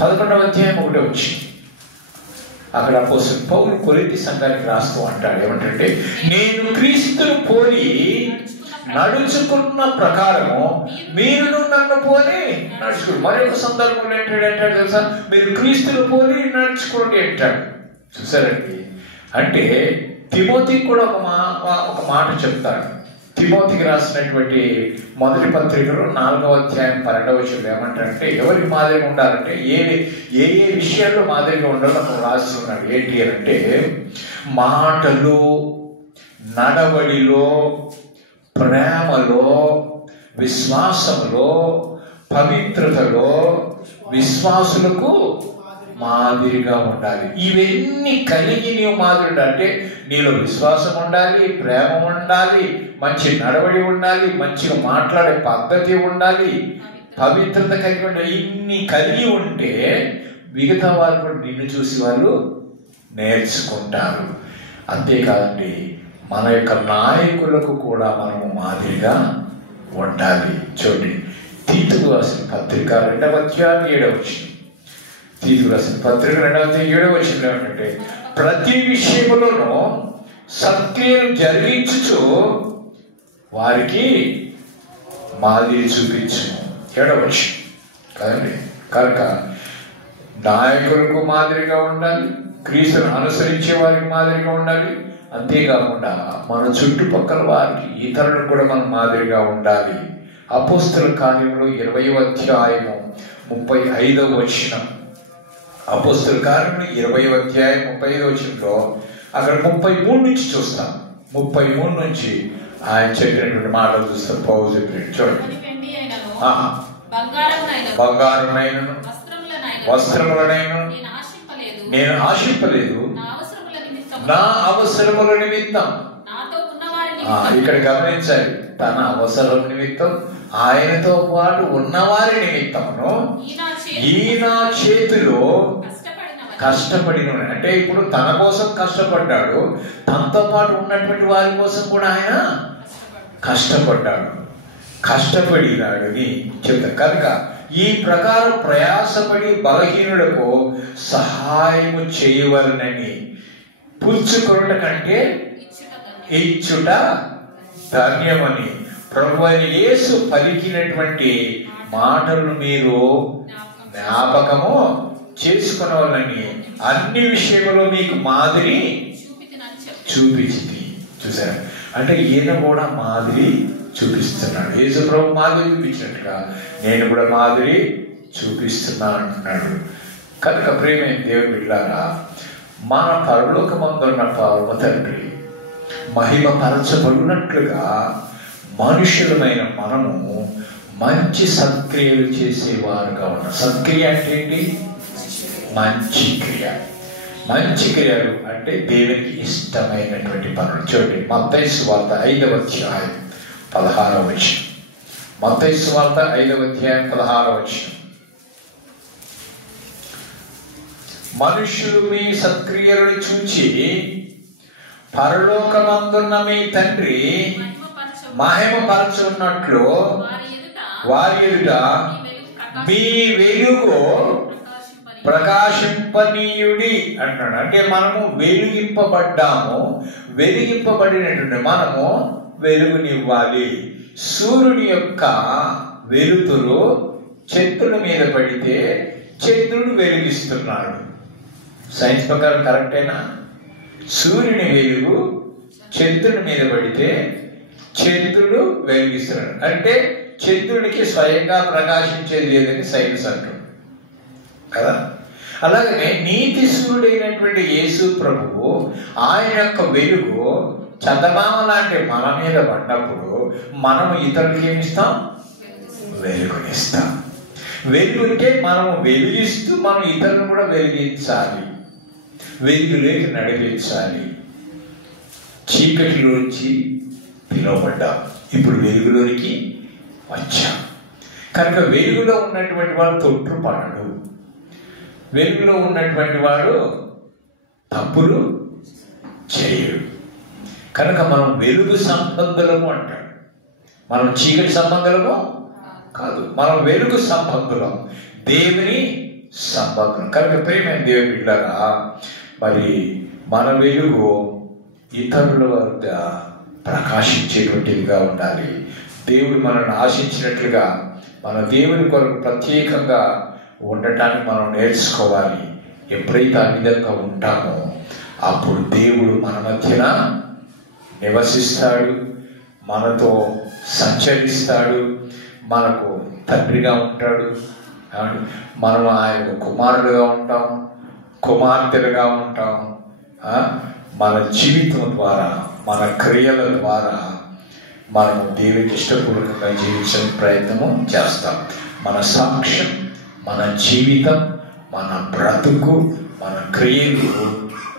11వ అధ్యాయం 1వ వచనం. అక్కడ అపోస్తలుడు పౌలు కొరింథీ సంఘానికి రాస్తూ అంటాడు, ఏమంటే, నేను క్రీస్తును పోలి నడుచుకున్న ప్రకారము మీరును నన్ను పోలి నడుచుకోండి. మరి ఒక సందర్భంలో ఏంటంటే తెలుసా? మీరు క్రీస్తును పోలి నడుచుకోండి అంటాడు. చూసారండి, అంటే తిమోతికి కూడా ఒక మాట చెప్తాడు. తిమోతికి రాసినటువంటి మొదటి పత్రికలో 4వ అధ్యాయం 12వ వచనంలో ఏమంటారంటే ఎవరికి మాదిరిగా ఉండాలంటే ఏ విషయాల్లో మాదిరిగా ఉండాలో అతను రాసి ఉన్నాడు. ఏంటి అంటే మాటలు, నడవడిలో, ప్రేమలో, విశ్వాసంలో, పవిత్రతలో విశ్వాసులకు మాదిరిగా ఉండాలి. ఇవన్నీ కలిగి నీవు మాదిరి అంటే నీలో విశ్వాసం ఉండాలి, ప్రేమ ఉండాలి, మంచి నడవడి ఉండాలి, మంచిగా మాట్లాడే పద్ధతి ఉండాలి, పవిత్రత కలిగి ఉండాలి. ఇన్ని కలిగి ఉంటే మిగతా వారు కూడా నిన్ను చూసి వాళ్ళు నేర్చుకుంటారు. అంతేకాదండి, మన యొక్క నాయకులకు కూడా మనము మాదిరిగా ఉండాలి. చూడండి, తీతుకు రాసిన పత్రిక 2వ అధ్యాయం 7వ వచనం. తీతుకు రాసిన పత్రిక 2వ అధ్యాయం 7వ వచనం ఏమంటే ప్రతి విషయంలోనూ సత్క్రియను జరిగించుచు వారికి మాదిరి చూపించు. 7వ వచనం కదండి. కనుక నాయకులకు మాదిరిగా ఉండాలి, క్రీస్తును అనుసరించే వారికి మాదిరిగా ఉండాలి. అంతేకాకుండా మన చుట్టుపక్కల వారికి, ఇతరులకు కూడా మనం మాదిరిగా ఉండాలి. అపోస్తలుల కార్యములు 20వ అధ్యాయము 35వ వచనం. అపోస్తలుల కార్యములు 20వ అధ్యాయం 35వ వచనంలో అక్కడ 33 నుంచి చూస్తాం. 33 నుంచి ఆయన చెప్పినటువంటి మాటలు చూస్తాం. పౌలు చెప్పినట్టు చూడండి. బంగారమునైనను వస్త్రములనైనను నేను ఆశింపలేదు, నా అవసరముల నిమిత్తం. ఇక్కడ గమనించాలి, తన అవసరం నిమిత్తం, ఆయనతో పాటు ఉన్నవారి నిమిత్తమును ఈ నా చేతిలో కష్టపడిన. అంటే ఇప్పుడు తన కోసం కష్టపడ్డాడు, తనతో పాటు ఉన్నటువంటి వారి కోసం కూడా ఆయన కష్టపడ్డాడు, కష్టపడినాడు అని చెప్తారు. కనుక ఈ ప్రకారం ప్రయాసపడి బలహీనులకు సహాయము చేయవలనని పుచ్చుకొనుట కంటే ఇచ్చుట ధన్యమని ప్రభువైన యేసు పలికినటువంటి మాటలను మీరు జ్ఞాపకము చేసుకునవాలని అన్ని విషయంలో మీకు మాదిరి చూపించింది. చూసారు అంటే ఈయన కూడా మాదిరి చూపిస్తున్నాడు. యేసు ప్రభు మాదిరి చూపించినట్టుగా నేను కూడా మాదిరి చూపిస్తున్నాను అంటున్నాడు. కనుక ప్రేమైన దేవుని బిడ్డలారా, మన పరలోకమందున్న పరమ తండ్రి మహిమపరచబడినట్లుగా మనుషులమైన మనము మంచి సత్క్రియలు చేసేవారుగా ఉన్నాం. సత్క్రియ అంటే ఏంటి? మంచి క్రియ. మంచి క్రియలు అంటే దేవునికి ఇష్టమైనటువంటి పనులు. చూడండి, మత్తయి సువార్త 5వ అధ్యాయం 16వ వచనం. మత్తయి సువార్త 5వ అధ్యాయం 16వ వచనం. మనుషులు మీ సత్క్రియలను చూచి పరలోకమందున్న మీ తండ్రి మహిమపరచున్నట్లు వారి ఎదుట మీ వెలుగు ప్రకాశింపనీయుడి అంటున్నాడు. అంటే మనము వెలిగింపబడ్డాము, వెలిగింపబడినటువంటి మనము వెలుగునివ్వాలి. సూర్యుని యొక్క వెలుతురు చంద్రుని మీద పడితే చంద్రుడు వెలిగిస్తున్నాడు. సైన్స్ ప్రకారం కరెక్టేనా? సూర్యుని వెలుగు చంద్రుని మీద పడితే చంద్రుడు వెలిగిస్తున్నాడు. అంటే చంద్రుడికి స్వయంగా ప్రకాశించేది లేదని సైన్స్ అంటుంది కదా. అలాగనే నీతి సూర్యుడైనటువంటి యేసు ప్రభువు ఆయన యొక్క వెలుగు చందమామ లాంటి మన మీద పడినప్పుడు మనము ఇతరులకి ఏమిస్తాం? వెలుగునిస్తాం. వెలుగుంటే మనము వెలిగిస్తూ మనం ఇతరులను కూడా వెలిగించాలి, వెలుగులోకి నడిపించాలి. చీకటిలోంచి పిలువబడ్డాం, ఇప్పుడు వెలుగులోనికి వచ్చాం. కనుక వెలుగులో ఉన్నటువంటి వాడు తొట్టుపడడు, వెలుగులో ఉన్నటువంటి వాడు తప్పులు చేయడు. కనుక మనం వెలుగు సంబంధులము అంటాడు. మనం చీకటి సంబంధులము కాదు, మనం వెలుగు సంబంధులం, దేవుని సంబంధం. కనుక ప్రియమైన దేవుని బిడ్డలారా, మరి మన వెలుగు ఇతరుల వద్ద ప్రకాశించేటువంటిదిగా ఉండాలి. దేవుడు మనల్ని ఆశించినట్లుగా మన దేవుని కొరకు ప్రత్యేకంగా ఉండటానికి మనం నేర్చుకోవాలి. ఎప్పుడైతే ఆ విధంగా ఉంటామో అప్పుడు దేవుడు మన మధ్యన నివసిస్తాడు, మనతో సంచరిస్తాడు, మనకు తండ్రిగా ఉంటాడు. మనం ఆయన కుమారుడుగా ఉంటాం, కుమార్తెలుగా ఉంటాం. మన జీవితం ద్వారా, మన క్రియల ద్వారా మనం దేవునికి ఇష్టపూర్వకంగా జీవించడానికి ప్రయత్నము చేస్తాం. మన సాక్ష్యం, మన జీవితం, మన బ్రతుకు, మన క్రియలు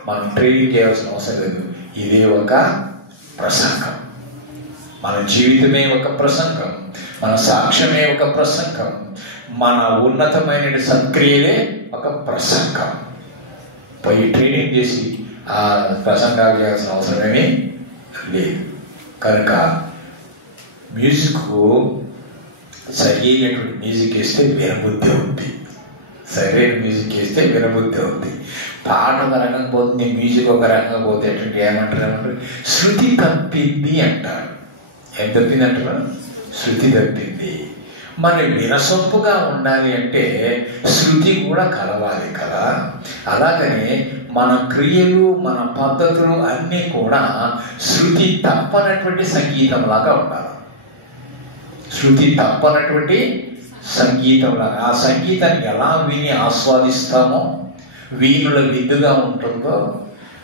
మనం ట్రైనింగ్ చేయాల్సిన అవసరం లేదు. ఇదే ఒక ప్రసంగం. మన జీవితమే ఒక ప్రసంగం, మన సాక్ష్యమే ఒక ప్రసంగం, మన ఉన్నతమైన సత్క్రియలే ఒక ప్రసంగం. పోయి ట్రైనింగ్ చేసి ఆ ప్రసంగాలు చేయాల్సిన అవసరమేమీ లేదు. కనుక మ్యూజిక్ సరైనటువంటి మ్యూజిక్ వేస్తే వినబుద్ధి అవుద్ది, సరైన మ్యూజిక్ వేస్తే వినబుద్ధి అవుద్ది. పాట ఒక రకంగా పోతుంది, మ్యూజిక్ ఒక రకంగా పోతే ఎట్లా ఏమంటారు? శృతి తప్పింది అంటారు. ఏం తప్పింది అంటారు? శృతి తప్పింది. మరి వినసొంపుగా ఉండాలి అంటే శృతి కూడా కలవాలి కదా. అలాగనే మన క్రియలు, మన పద్ధతులు అన్నీ కూడా శృతి తప్పనటువంటి సంగీతం లాగా ఉండాలి. శృతి తప్పనటువంటి సంగీతం లాగా. ఆ సంగీతాన్ని ఎలా విని ఆస్వాదిస్తామో, వీణుల విద్దుగా ఉంటుందో,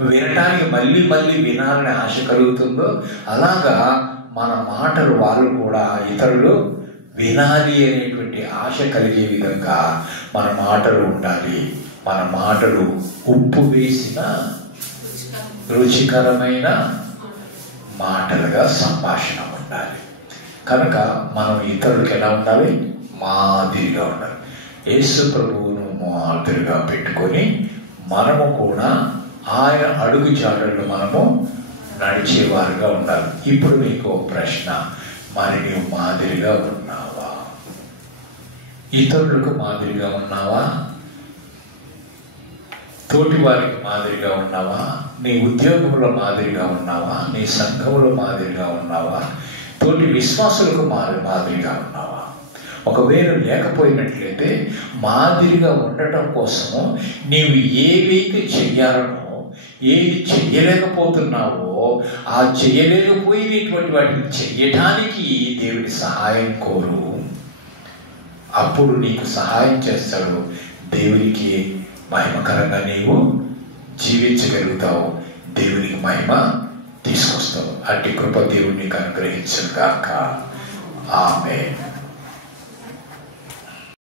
వినటానికి మళ్ళీ మళ్ళీ వినాలని ఆశ కలుగుతుందో, అలాగా మన మాటలు వాళ్ళు కూడా ఇతరులు వినాలి అనేటువంటి ఆశ కలిగే విధంగా మన మాటలు ఉండాలి. మన మాటలు ఉప్పు వేసిన రుచికరమైన మాటలుగా సంభాషణ ఉండాలి. కనుక మనం ఇతరులకు ఎలా ఉండాలి? మాదిరిగా ఉండాలి. యేసు ప్రభువును మాదిరిగా పెట్టుకొని మనము కూడా ఆయన అడుగు జాడల్లో మనము నడిచేవారుగా ఉండాలి. ఇప్పుడు మీకు ప్రశ్న, మరి నీవు మాదిరిగా ఉన్నావా? ఇతరులకు మాదిరిగా ఉన్నావా? తోటి వారికి మాదిరిగా ఉన్నావా? నీ ఉద్యోగంలో మాదిరిగా ఉన్నావా? నీ సంఘంలో మాదిరిగా ఉన్నావా? తోటి విశ్వాసులకు మాదిరిగా ఉన్నావా? ఒకవేళ లేకపోయినట్లయితే మాదిరిగా ఉండటం కోసము నీవు ఏవైతే చెయ్యాలనో, ఏది చెయ్యలేకపోతున్నావో, ఆ చెయ్యలేకపోయినటువంటి వాటిని చెయ్యటానికి దేవుడి సహాయం కోరు. అప్పుడు నీకు సహాయం చేస్తాడు. దేవునికి మహిమకరంగా నీవు జీవించగలుగుతావు, దేవునికి మహిమ తీసుకొస్తావు. అట్టి కృప దేవుడు నీకు అనుగ్రహించును గాక. ఆమేన్.